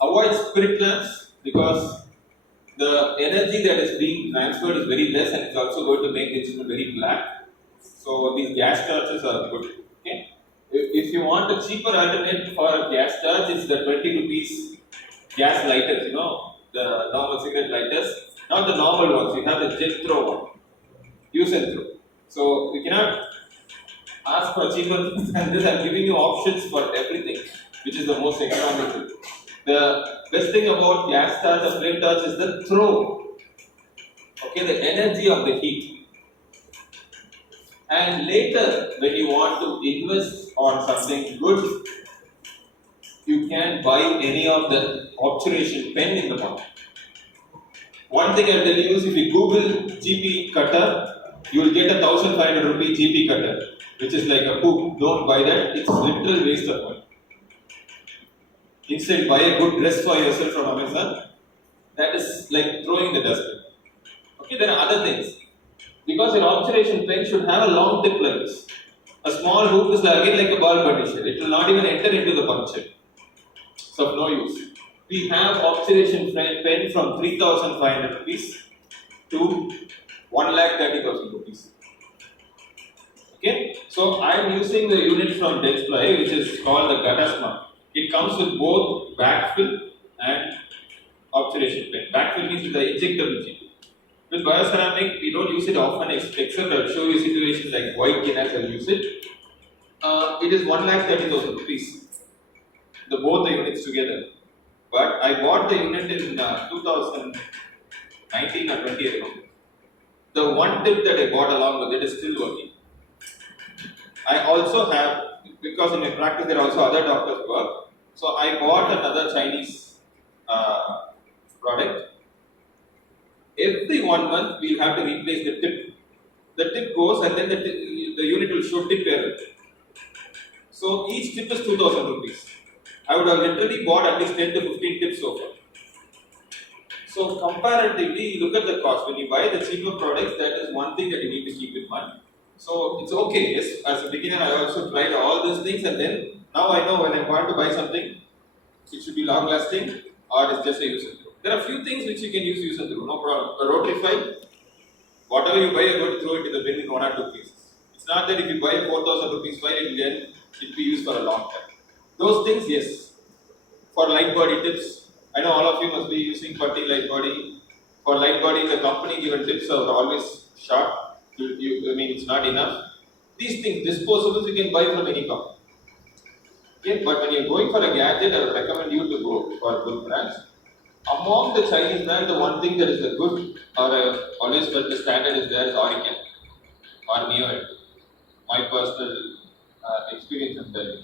avoid spirit lamps because the energy that is being transferred is very less and it's also going to make the instrument very black. So these gas torches are good. Okay. If you want a cheaper alternate for a gas torch, it's the 20 rupees gas lighters, the normal cigarette lighters, not the normal ones. You have the jet throw one, use and throw. So we cannot ask for cheaper things than this. I'm giving you options for everything, which is the most economical. The best thing about gas torch or flame torch is the throw. Okay, the energy of the heat. And later, when you want to invest on something good, you can buy any of the obturation pen in the market. One thing I'll tell you is if you Google GP cutter, you will get a 1500 rupee GP cutter, which is like a poop. Don't buy that, it's literal waste of money. Instead, buy a good dress for yourself from Amazon. That is like throwing the dustbin. Okay, there are other things. Because your obturation pen should have a long tip like this. A small hoop is again like a ball burnisher. It will not even enter into the puncture. So of no use. We have obturation pen from 3,500 rupees to 1,30,000 rupees. Okay, so I am using the unit from Dexply, which is called the Gatasma. It comes with both backfill and obturation pen. Backfill means the injectable GP. With bioceramic, we don't use it often, except I'll show you situations like white canals, I'll use it. It is 1,30,000 rupees. Both the units together. But I bought the unit in 2019 or 20 ago. The one tip that I bought along with it is still working. I also have, because in my practice there are also other doctors work, so I bought another Chinese product. Every 1 month we will have to replace the tip. The tip goes and then the unit will show tip error. So each tip is 2,000 rupees. I would have literally bought at least 10 to 15 tips so far. So comparatively, you look at the cost. When you buy the cheaper products, that is one thing that you need to keep in mind. So it's okay. Yes, as a beginner, I also tried all these things, and then now I know when I want to buy something, it should be long lasting or it's just a use and throw. There are a few things which you can use and throw, no problem. A rotary file, whatever you buy, you're going to throw it in the bin in 1 or 2 pieces. It's not that if you buy a 4,000 rupees file, it will be used for a long time. Those things, yes. For light body tips, I know all of you must be using putty light body. For light body, the company given tips are always short. I mean, it's not enough. These things, disposables, you can buy from any company. Okay, but when you're going for a gadget, I would recommend you to go for good brands. Among the Chinese brands, the one thing that is a good or always felt the standard is there is Oricam or Neo. My personal experience in that.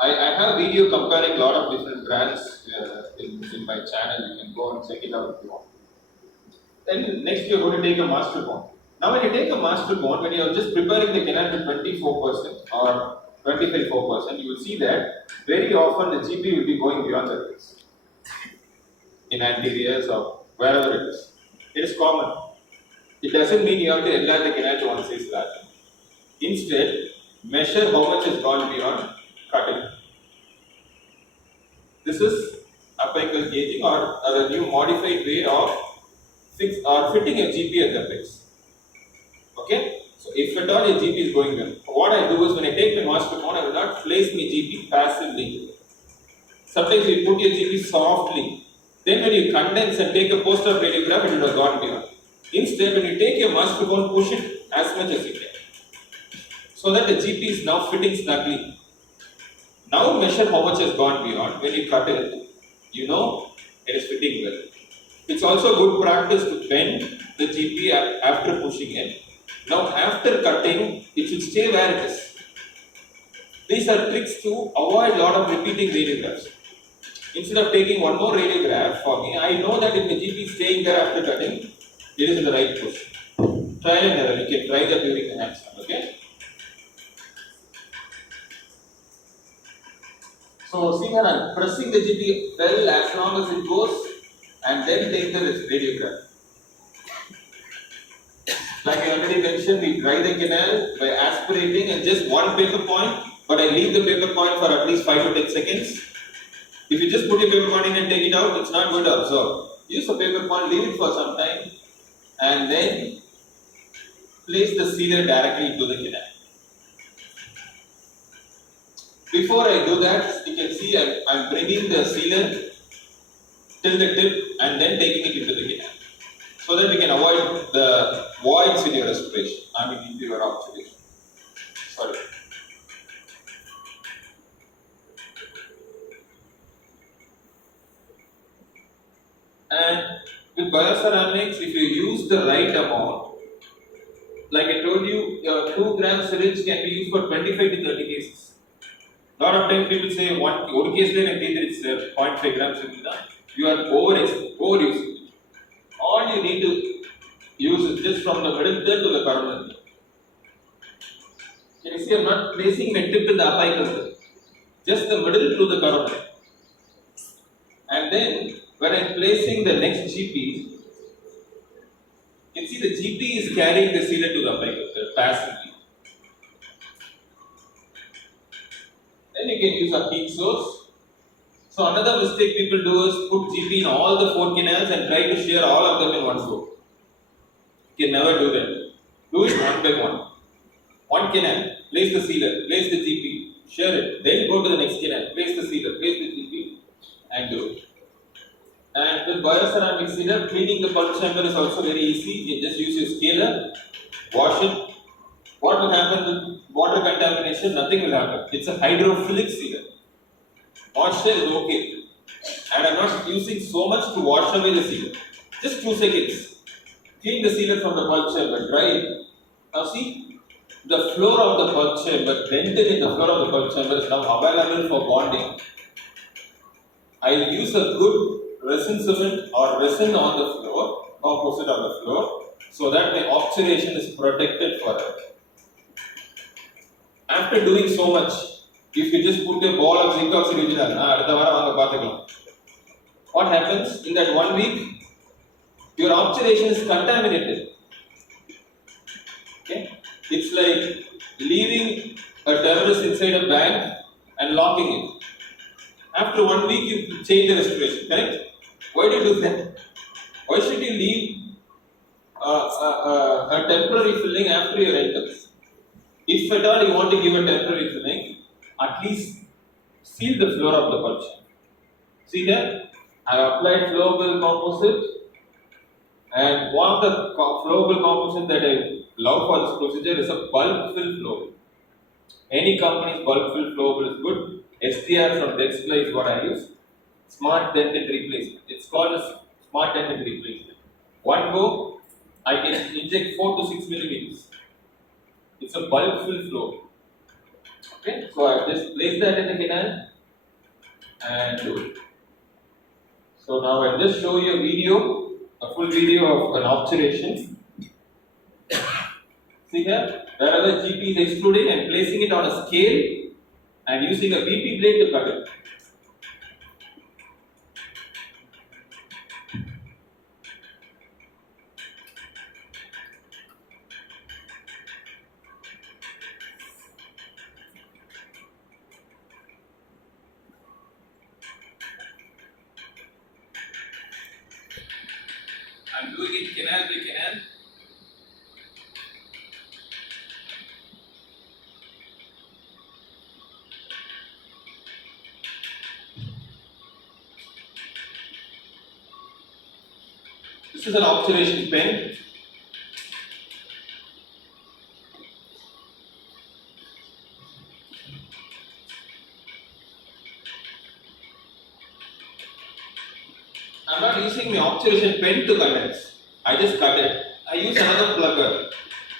I have a video comparing a lot of different brands in my channel. You can go and check it out if you want. Then next you're going to take a master bond. Now when you take a master bond, when you're just preparing the canal to 24% or 25%, you will see that very often the GP will be going beyond the rates. In anteriors or wherever it is. It is common. It doesn't mean you have to enlarge the canal to one size larger. Instead, measure how much has gone beyond cutting. This is apical gauging or a new modified way of fitting a GP at the base. Okay? So if at all your GP is going well, what I do is when I take my master bond, I will not place my GP passively. Sometimes you put your GP softly. Then when you condense and take a post-op radiograph, it will have gone beyond. Instead, when you take your master bone, push it as much as you can. So that the GP is now fitting snugly. Now measure how much has gone beyond. When you cut it, you know it is fitting well. It's also good practice to bend the GP after pushing it. Now after cutting, it should stay where it is. These are tricks to avoid a lot of repeating radiographs. Instead of taking one more radiograph for me, I know that if the GP is staying there after cutting, it is in the right position. Trial and error. You can try that during the handstand. Okay. So see here, I'm pressing the GP well as long as it goes, and then take the radiograph. Like I already mentioned, we dry the canal by aspirating and just one paper point, but I leave the paper point for at least 5 to 10 seconds. If you just put your paper point in and take it out, it's not going to absorb. Use a paper point, leave it for some time, and then place the sealer directly into the canal. Before I do that, you can see I'm bringing the sealer till the tip and then taking it into the canal, so that we can avoid the voids in your respiration, into your observation. Sorry. And with bioceramics, if you use the right amount, like I told you, your 2-gram syringe can be used for 25 to 30 cases. A lot of times people say one case it's 0.5 grams. You are overusing it. All you need to use is just from the middle third to the coronary. Can you see I'm not placing my tip in the apical, just the middle to the coronary. And then when I'm placing the next GP, you can see the GP is carrying the sealer to the apical passively. Then you can use a heat source. So another mistake people do is put GP in all the 4 canals and try to shear all of them in one go. You can never do that. Do it one by one. One canal, place the sealer, place the GP, shear it, then go to the next canal, place the sealer, place the GP, and do it. And with bioceramic sealer, cleaning the pulse chamber is also very easy. You just use your scaler, wash it. What will happen with water contamination? Nothing will happen. It's a hydrophilic sealer. Moisture is okay. And I'm not using so much to wash away the sealer. Just 2 seconds. Clean the sealer from the pulse chamber, dry it. Now see, the floor of the pulse chamber, dented in the floor of the pulse chamber is now available for bonding. I'll use a good resin cement or resin on the floor, composite on the floor, so that my obturation is protected forever. After doing so much, if you just put a ball of zinc oxide original, what happens in that 1 week? Your obturation is contaminated. Okay? It's like leaving a terrorist inside a bank and locking it. After 1 week, you change the respiration, correct? Why do you do that? Why should you leave a temporary filling after your entrance? If at all you want to give a temporary filling, at least seal the floor of the pulse. See here, I have applied flowable composite, and one of the flowable composite that I love for this procedure is a bulk fill flowable. Any company's bulk fill flowable is good. SDR from Dexply is what I use. Smart dented replacement. It's called a smart dented replacement. One go, I can inject 4 to 6 millimeters. It's a bulk fill flow. Okay, so I just place that in the canal and do it. So now I'll just show you a video, a full video of an obturation. See here, wherever GP is excluding, I'm placing it on a scale and using a BP blade to cut it. I'm doing it canal by canal. This is an obturation pen. I'm not using my obturation pen to condense. I just cut it. I use another plugger.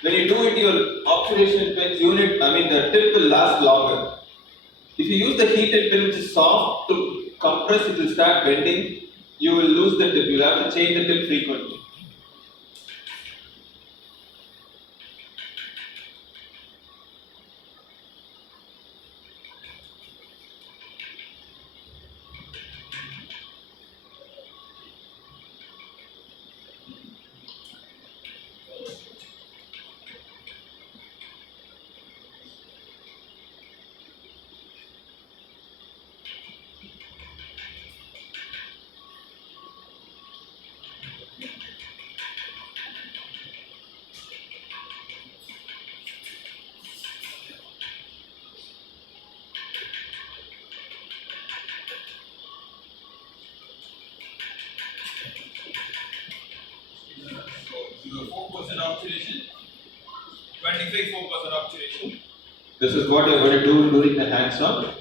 When you do it, your obturation pen's unit, the tip will last longer. If you use the heated pen, which is soft to compress, it will start bending. You will lose the tip. You have to change the tip frequently. So 4% obturation, 25-4% obturation. This is what you're going to do during the hands-on.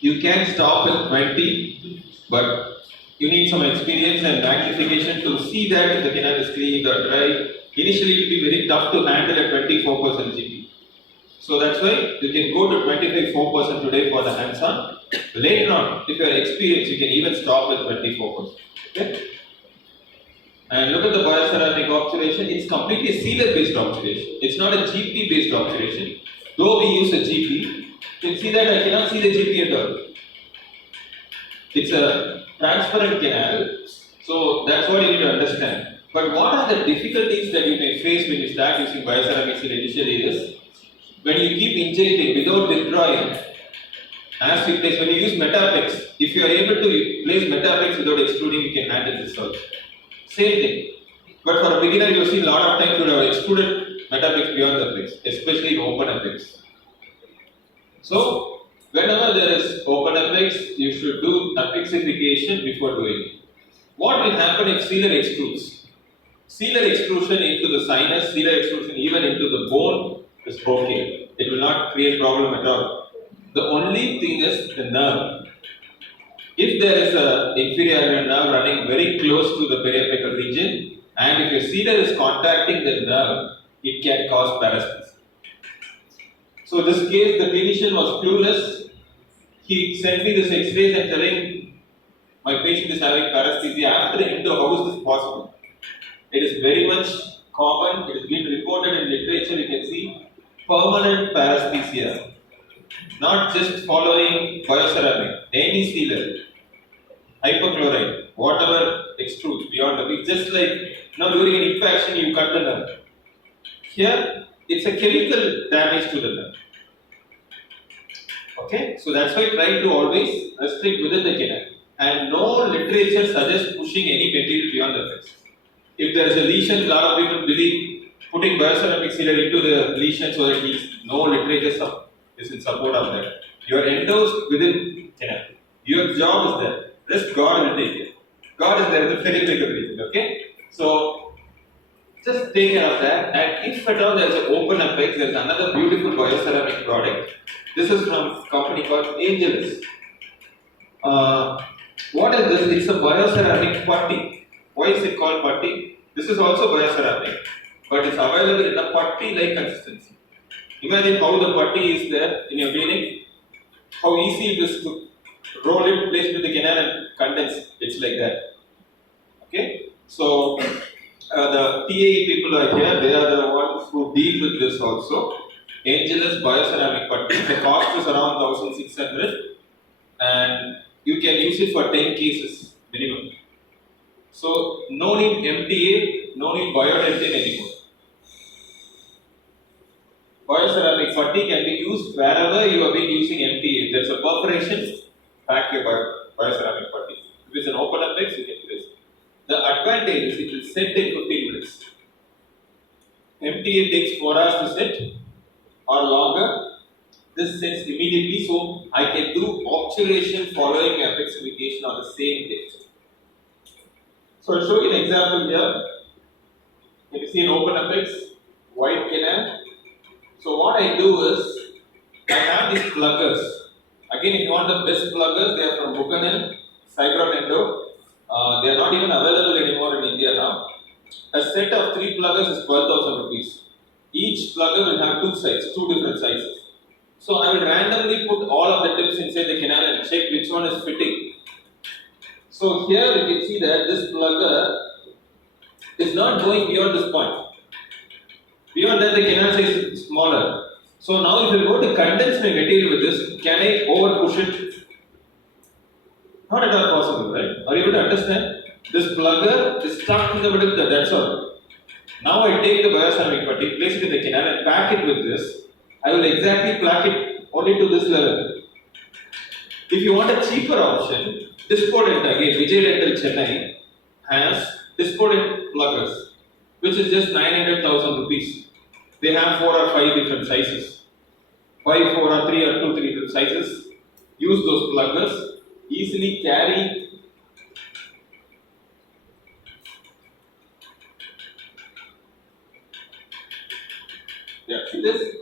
You can stop at 20, but you need some experience and magnification to see that the canal is clean or dry. Initially, it will be very tough to handle at 24% GP. So that's why you can go to 25-4% today for the hands-on. Later on, if you are experienced, you can even stop at 24%. Okay? And look at the bioceramic obturation. It's completely sealer-based obturation. It's not a GP-based obturation. Though we use a GP, you can see that I cannot see the GP at all. It's a transparent canal, so that's what you need to understand. But what are the difficulties that you may face when you start using bioceramics initially is when you keep injecting without withdrawing. As you place, when you use Metapex, if you are able to place Metapex without extruding, you can handle this also. Same thing. But for a beginner, you see a lot of times you would have extruded Metapex beyond the apex, especially in open apex. So, whenever there is open apex, you should do apexification before doing it. What will happen if sealer extrudes? Sealer extrusion into the sinus, sealer extrusion even into the bone is okay. It will not create problem at all. The only thing is the nerve. If there is an inferior nerve running very close to the periapical region, and if your sealer is contacting the nerve, it can cause paresthesia. So in this case, the clinician was clueless. He sent me this X-rays and telling my patient is having paresthesia. After endo, how is this possible? It is very much common. It has been reported in literature. You can see permanent paresthesia. Not just following bioceramic, any sealer, hypochlorite, whatever extrudes beyond the peak, just like during an infection you cut the nerve. Here, it's a chemical damage to the nerve. Okay, so that's why try to always restrict within the canal. And no literature suggests pushing any material beyond the pex. If there is a lesion, a lot of people believe putting bioceramic sealer into the lesion so that it heals. No literature is in support of that. Your endos within canal. Your job is there. Rest God will take care. God is there in the periapical region. Okay? So just take care of that. And if at all there is an open apex, there is another beautiful bioceramic product. This is from a company called Angelus. What is this? It's a bioceramic putty. Why is it called putty? This is also bioceramic, but it's available in a putty-like consistency. Imagine how the putty is there in your clinic, how easy it is to roll it, place it in the canal and condense. It's like that. Okay? So, the TAE people are here, they are the ones who deal with this also. Angelus bioceramic putty, the cost is around 1,600 and you can use it for 10 cases minimum. So, no need MTA, no need biodentin anymore. Bioceramic putty can be used wherever you have been using MTA. If there is a perforation, pack your bioceramic putty. If it's an open apex, you can place it. The advantage is it will set in 15 minutes. MTA takes 4 hours to set or longer. This sets immediately, so I can do obturation following apexification on the same day. So I'll show you an example here. You can see an open apex, white canal. So what I do is, I have these pluggers. Again, if you want the best pluggers, they are from Buchanan, Cyber ENDO. They are not even available anymore in India now. A set of 3 pluggers is 12,000 rupees. Each plugger will have 2 sides, 2 different sizes. So I will randomly put all of the tips inside the canal and check which one is fitting. So here you can see that this plugger is not going beyond this point. Beyond that the canal size is smaller. So now if you go to condense my material with this, can I over push it? Not at all possible, right? Are you able to understand? This plugger is stuck in the middle of that, that's all. Now I take the bioceramic putty, place it in the canal and pack it with this. I will exactly pack it only to this level. If you want a cheaper option, Discordant again, Vijay Dental Chennai has Discordant pluggers, which is just 900,000 rupees. They have 4 or 5 different sizes. 5, 4 or 3 or 2, 3 different sizes. Use those pluggers. Easily carry see this?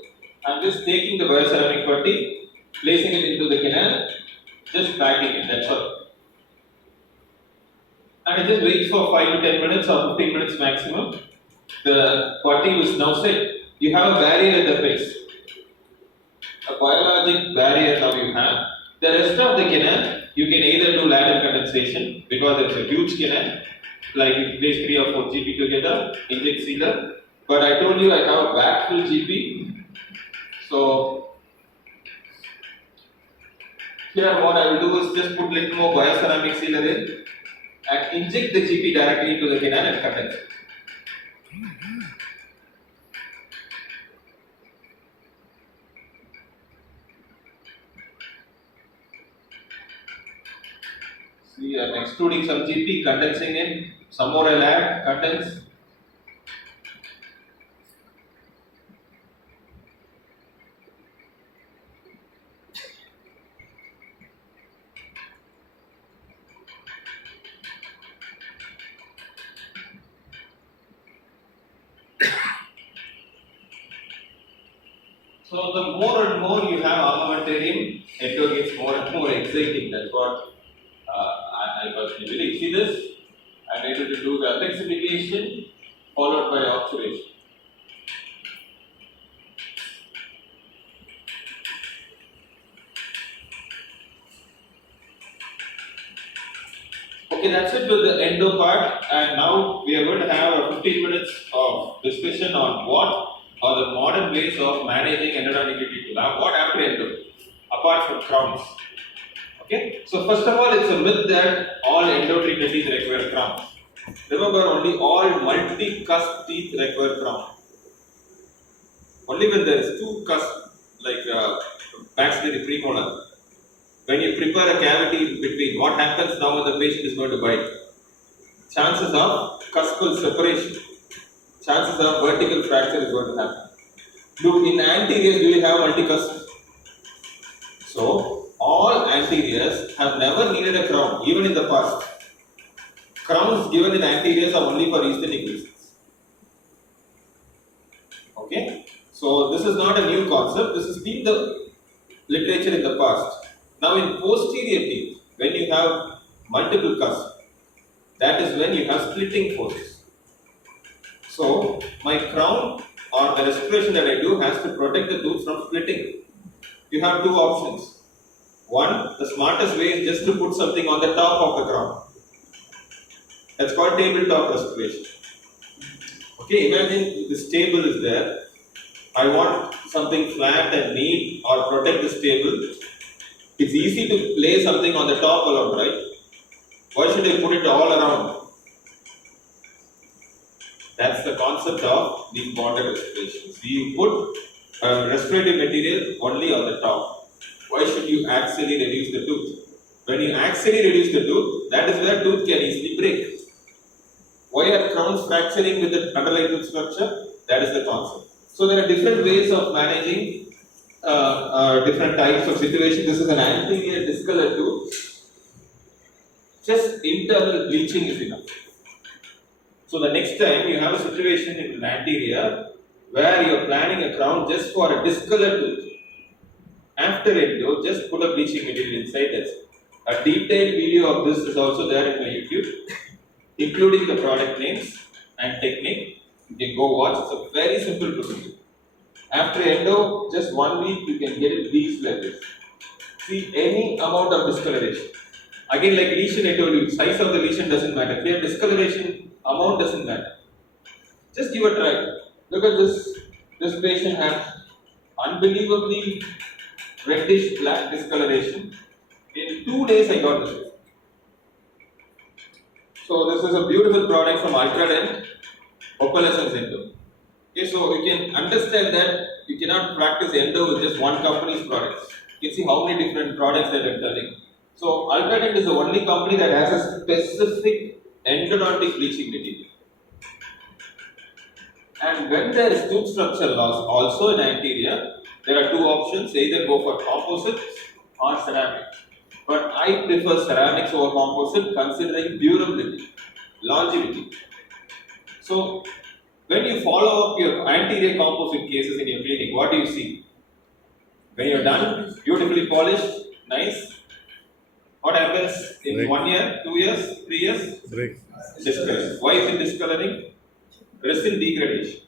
I'm just taking the bioceramic putty, placing it into the canal, just packing it, that's all. And I just wait for 5 to 10 minutes or 15 minutes maximum. The putty is now set. You have a barrier at the base. A biologic barrier now you have. The rest of the canal, you can either do ladder condensation because it's a huge canal, like you place 3 or 4 GP together, inject sealer. But I told you I have a backfill GP. So here what I will do is just put little more bioceramic sealer in and inject the GP directly into the canal and condense it. See, I'm extruding some GP, condensing in, some more I'll add, condense. So the more and more you have armamentarium, endo gets more and more exciting. That's what I personally believe. See this? I'm able to do the apexification followed by obturation. Okay, that's it with the endo part, and now we are going to have a 15 minutes of discussion on what are the modern ways of managing endodontic lab. What after endo, apart from crowns. Okay, so first of all, it's a myth that all endo treated teeth require crowns. Remember, only all multi-cusp teeth require crown. Only when there is 2 cusp, like maxillary premolar. When you prepare a cavity in between, what happens now when the patient is going to bite? Chances of cuspal separation, chances of vertical fracture is going to happen. In anteriors, do you have multicusp? So, all anteriors have never needed a crown, even in the past. Crowns given in anteriors are only for aesthetic reasons. Okay? So, this is not a new concept, this has been the literature in the past. Now, in posterior teeth, when you have multiple cusps, that is when you have splitting forces. So, my crown or the restoration that I do has to protect the tooth from splitting. You have 2 options. One, the smartest way is just to put something on the top of the crown. That's called tabletop restoration. Okay, imagine this table is there. I want something flat and neat or protect this table. It's easy to lay something on the top alone, right? Why should I put it all around? That's the concept of these bonded restorations. You put restorative material only on the top. Why should you axially reduce the tooth? When you axially reduce the tooth, that is where tooth can easily break. Why are crowns fracturing with the underlying tooth structure? That is the concept. So there are different ways of managing different types of situations. This is an anterior discolor tooth. Just internal bleaching is enough. So the next time you have a situation in an anterior where you are planning a crown just for a discolor tooth, after endo, just put a bleaching material inside. That's it. A detailed video of this is also there in my YouTube, including the product names and technique. You can go watch. It's a very simple procedure. After endo, just 1 week, you can get it these levels. See any amount of discoloration. Again, like lesion, I told you, size of the lesion doesn't matter. Here, discoloration amount doesn't matter. Just give a try. Look at this. This patient has unbelievably reddish black discoloration. In 2 days, I got this. So this is a beautiful product from Ultradent, opalescence endo. Okay, so you can understand that you cannot practice endo with just one company's products. You can see how many different products that they're selling. So Ultradent is the only company that has a specific endodontic bleaching material. And when there is tooth structure loss also in anterior, there are two options, either go for composites or ceramics. But I prefer ceramics over composite considering durability, longevity. So when you follow up your anterior composite cases in your clinic, what do you see? When you're done, beautifully polished, nice. What happens in Break. 1 year, 2 years, 3 years? Break. Discoloring. Why is it discoloring? Resin degradation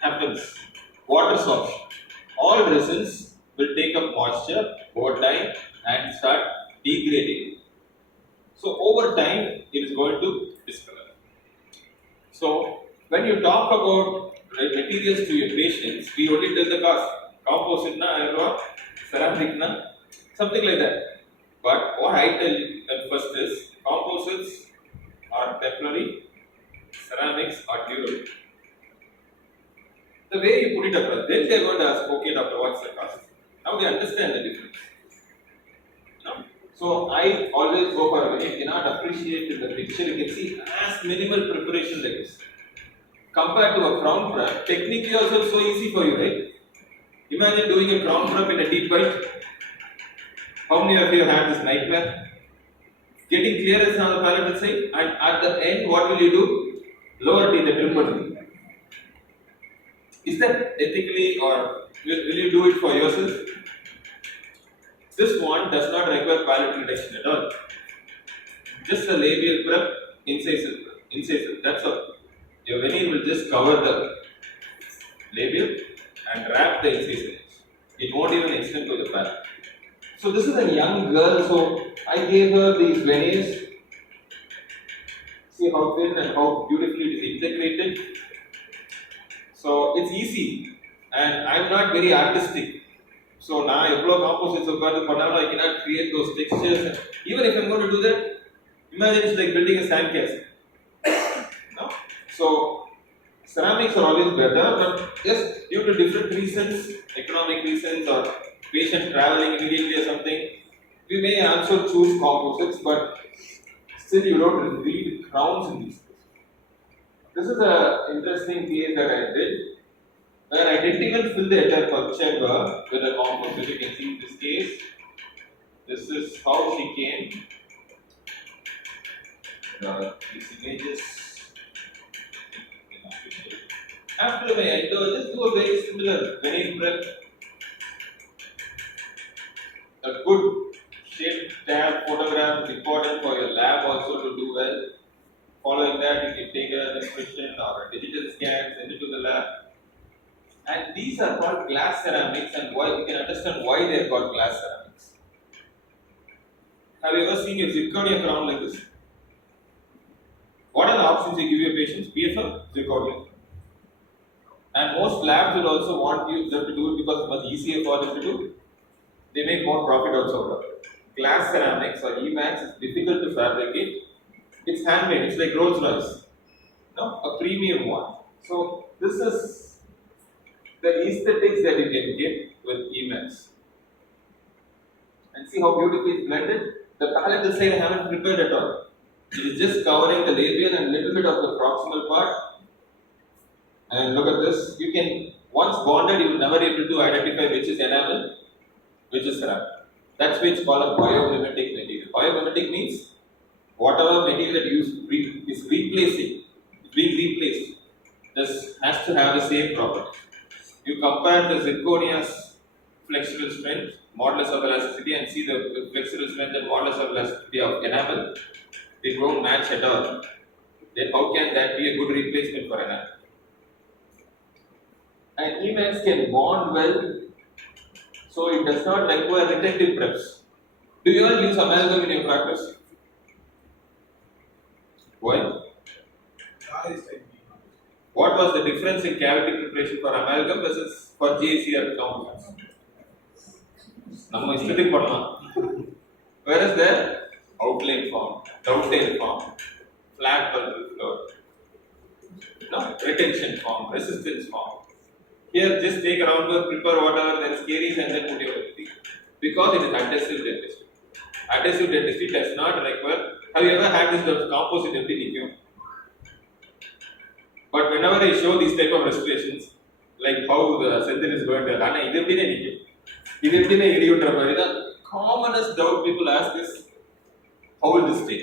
happens. Water sorption. All resins will take up moisture over time and start degrading. So over time, it is going to discolor. So when you talk about materials to your patients, we only tell the cost. Composite na, ceramic na, something like that. But what I tell them first is composites are temporary, ceramics are durable. The way you put it across, then they are going to ask, okay, doctor, what's the cost? Now they understand the difference. No? So I always go for when you cannot appreciate in the picture, you can see as minimal preparation like this. Compared to a crown prep, technically also it's so easy for you, right? Imagine doing a crown prep in a deep bite. How many of you had this nightmare? Getting clearance on the palatal side, and at the end, what will you do? Lower teeth, the triple teeth. Is that ethically or will you do it for yourself? This one does not require palatal reduction at all. Just a labial prep, incisive, that's all. Your veneer will just cover the labial and wrap the incision. It won't even extend to the palate. So this is a young girl, so I gave her these veneers. See how thin and how beautifully it is integrated. So it's easy, and I'm not very artistic. So now I blow composites of I cannot create those textures. Even if I'm going to do that, imagine it's like building a sandcastle. No? So ceramics are always better, but just due to different reasons, economic reasons or patient traveling immediately or something, we may also choose composites, but still you don't read crowns in these. This is an interesting case that I did, where I didn't even fill the entire chamber with a composite. You can see in this case, this is how she came. These images. After my endo, just do a very similar veneer prep. A good shaped tab photograph is important for your lab also to do well. Following that, you can take an impression or a digital scan, send it to the lab. And these are called glass ceramics, and why you can understand why they are called glass ceramics. Have you ever seen a zirconia crown like this? What are the options you give your patients? PFM, zirconia. And most labs will also want them to do it because it's much easier for them to do. They make more profit also out of it. Glass ceramics or EMAX is difficult to fabricate. It's handmade, it's like Rolls Royce. No? A premium one. So this is the aesthetics that you can get with EMAX. And see how beautifully it's blended? The palatal side I haven't prepared at all. It is just covering the labial and little bit of the proximal part. And look at this. You can, once bonded, you will never be able to identify which is enamel, which is ceramic. That's why it's called a biomimetic material. Biomimetic means whatever material that you use is replacing, it's being replaced. This has to have the same property. You compare the zirconia's flexural strength, modulus of elasticity, and see the flexural strength and modulus of elasticity of enamel. They don't match at all. Then how can that be a good replacement for enamel? And EMAX can bond well, so it does not require retentive preps. Do you all use amalgam in your practice? Why? What was the difference in cavity preparation for amalgam versus for GAC or compounds? நம்ம இஷ்டத்துக்கு பண்ணலாம். Whereas the outline form, dovetail form, flat pulpy floor, no, retention form, resistance form. Here, just take around to prepare whatever, then scaries and then put your everything. Because it is adhesive dentistry. Adhesive dentistry does not require. Have you ever had this composite dentistry? But whenever I show these type of restorations, like how the sentence is going to run, the commonest doubt people ask is, how will this stay?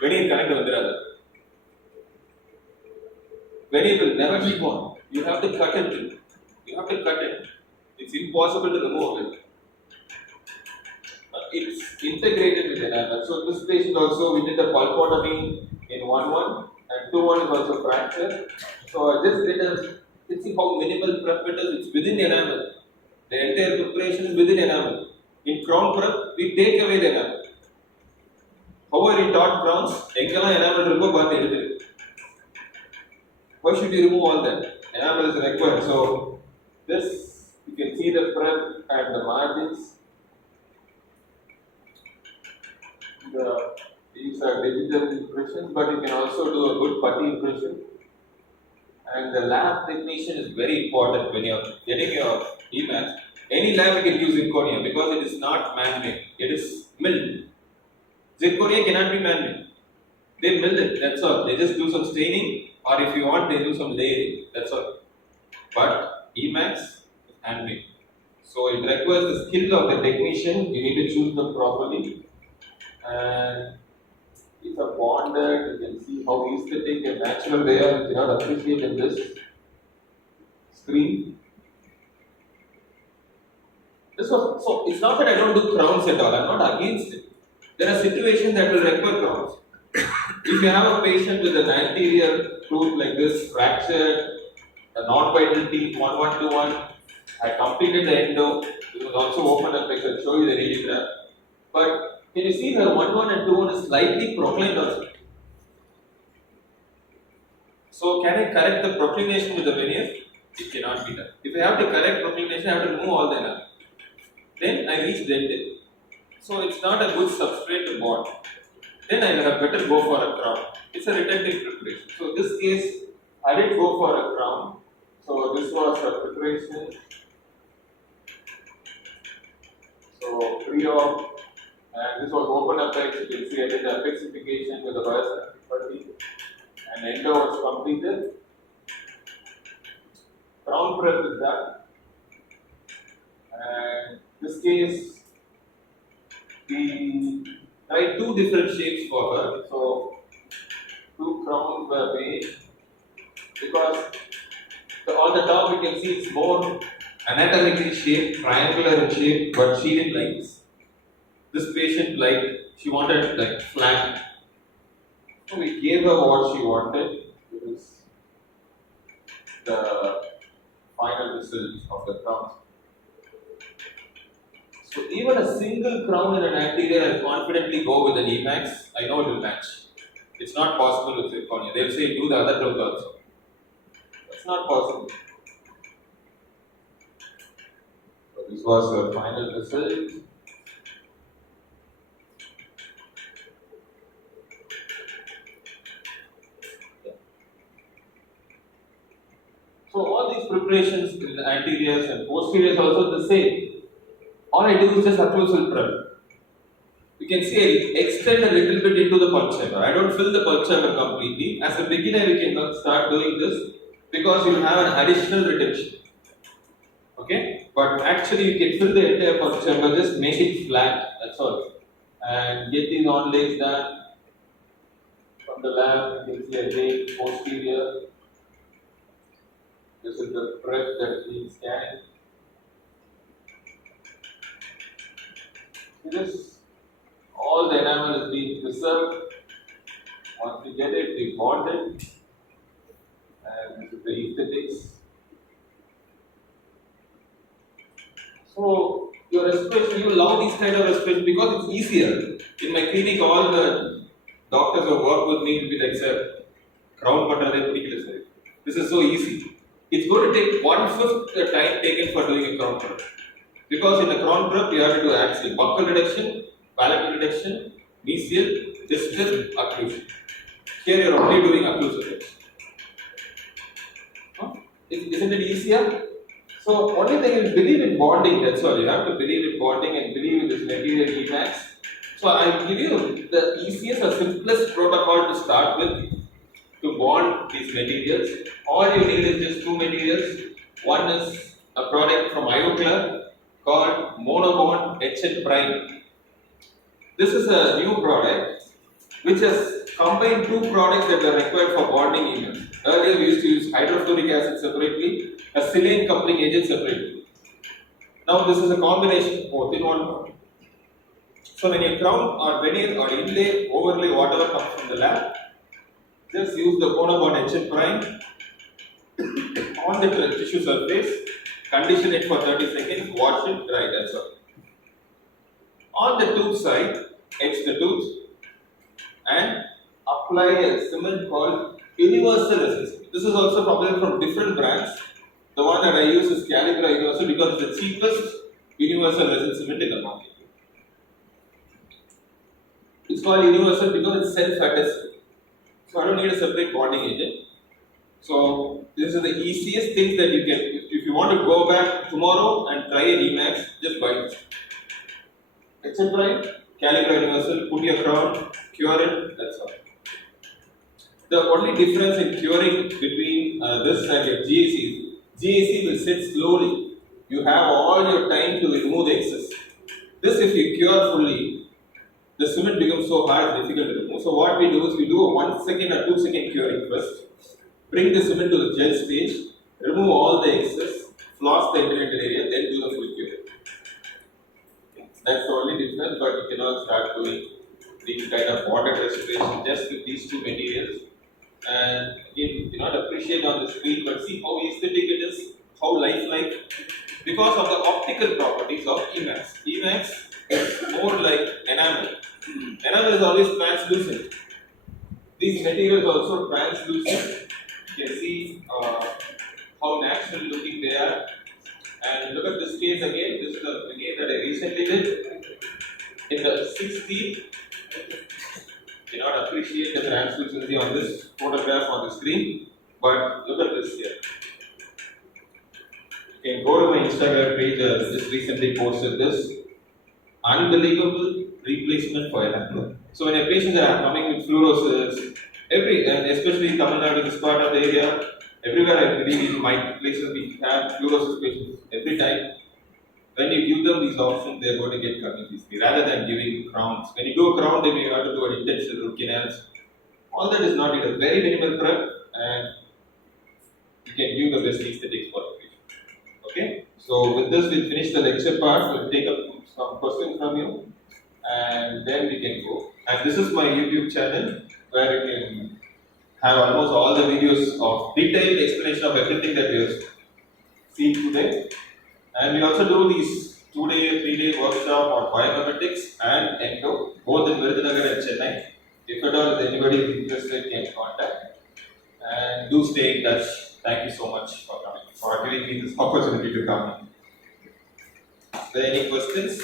When you connect with the other, when it will never keep on. You have to cut it. You have to cut it. It's impossible to remove it. It's integrated with enamel. So this patient also, we did a pulpotomy in 1-1 and 2-1 is also fractured. So I just did a, let's see how minimal prep it is. It's within enamel. The entire preparation is within enamel. In crown prep, we take away the enamel. How are you taught crowns? Enamel. Why should you remove all that? Enamel is required. So this, you can see the prep and the margins. These are digital impressions, but you can also do a good putty impression. And the lab technician is very important when you are getting your EMAX. Any lab you can use zirconia because it is not man-made. It is milled. Zirconia cannot be man-made. They mill it. That's all. They just do some staining, or if you want, they do some layering. That's all. But EMAX is handmade. So it requires the skill of the technician. You need to choose them properly. And these are bonded. You can see how aesthetic and natural they are. You cannot appreciate in this screen. So it's not that I don't do crowns at all. I'm not against it. There are situations that will require crowns. If you have a patient with an anterior tooth like this, fractured, a non-vital teeth, 1-1-2-1, I completed the endo. It was also open up. I can show you the radiograph. But can you see the 1-1 and 2-1 is slightly proclined also? So can I correct the proclination with the veneers? It cannot be done. If I have to correct proclination, I have to remove all the enamel. Then I reach dental. So it's not a good substrate to bond. Then I have better go for a crown. It's a retentive preparation. So in this case, I did go for a crown. So this was a preparation. So pre-op, and this was open apex. You can see I did the apexification with the biosynthetic and endo was completed. Crown prep is done. And this case, we tried two different shapes for her. So two crowns were made because on the top you can see it's more anatomically shaped, triangular in shape, but she didn't like this. This patient she wanted like flat. So we gave her what she wanted. It is the final result of the crown. So even a single crown in an anterior, I confidently go with an EMAX. I know it will match. It's not possible with zirconia. They'll say do the other tooth also. That's not possible. So this was the final result. So all these preparations in the anteriors and posteriors also the same. All I do is just occlusal prep. You can see I extend a little bit into the pulp chamber. I don't fill the pulp chamber completely. As a beginner, you can start doing this because you have an additional retention. Okay? But actually, you can fill the entire pulp chamber, just make it flat. That's all. And get these onlays done. From the lab, you can see again posterior. This is the prep that is being scanned. This, all the enamel is being preserved. Once we get it, we bond it. And this is the aesthetics. So, Your respiration, you love these kind of respiration because it's easier. In my clinic, all the doctors who work with me will be like, sir, crown பண்றதே பிடிக்கல sir. This is so easy. It's going to take 1/5 the time taken for doing a crown prep. Because in a crown prep, you have to do axial buccal reduction, palatal reduction, mesial, distal, occlusion. Here you are only doing occlusion reduction. Huh? Isn't it easier? So only thing is believe in bonding, that's all. You have to believe in bonding and believe in this material Emax. So I give you the easiest or simplest protocol to start with to bond these materials. All you need is just two materials. One is a product from IOCLA called Monobond HN Prime. This is a new product which has combined two products that were required for bonding emails. Earlier we used to use hydrofluoric acid separately, a silane coupling agent separately. Now this is a combination of both in one product. So when you crown or veneer or inlay, overlay, whatever comes from the lab, just use the Monobond HN Prime on the tissue surface, condition it for 30 seconds, wash it, dry, that's all. On the tooth side, etch the tooth and apply a cement called Universal Resin. This is also probably from different brands. The one that I use is Calibra Universal because it's the cheapest universal resin cement in the market. It's called universal because it's self-adhesive. So I don't need a separate bonding agent. So this is the easiest thing that you can, if you want to go back tomorrow and try an Emax, just buy this. Except right, Calibra Universal, put your crown, cure it, that's all. The only difference in curing between this and your GAC is, GAC will sit slowly. You have all your time to remove the excess. This, if you cure fully, the cement becomes so hard, difficult to remove. So what we do is we do a 1 second or 2 second curing first. Bring the cement to the gel stage, remove all the excess, floss the intermittent area, then do the full cure. That's the only difference, but you cannot start doing these kind of water respiration just with these two materials. And again, you cannot appreciate on the screen, but see how aesthetic it is, how lifelike, because of the optical properties of Emax. Emax is more like enamel. Enamel is always translucent. These materials are also translucent. You can see how natural looking they are. And look at this case again. This is the case that I recently did. In the 6th teeth, you cannot appreciate the translucency on this photograph on the screen, but look at this here. You can go to my Instagram page. Just recently posted this. Unbelievable replacement for enamel. So when your patients are coming with fluorosis, and especially Tamil Nadu, this part of the area, everywhere I believe in my places we have fluorosis patients. Every time, when you give them these options, they are going to get coming easily rather than giving crowns. When you do a crown, they may have to do an intensive root canals. All that is not needed. Very minimal prep, and you can give the best aesthetics for the patient. Okay. So with this, we'll finish the lecture part. We'll take up some questions from you, and then we can go. And this is my YouTube channel where you can have almost all the videos of detailed explanation of everything that we have seen today. And we also do these 2-day, 3-day workshop on biomimetics and ENDO, both in Virudhunagar and Chennai. If at all anybody is interested, can contact. And do stay in touch. Thank you so much for coming, for giving me this opportunity to come. Are there any questions?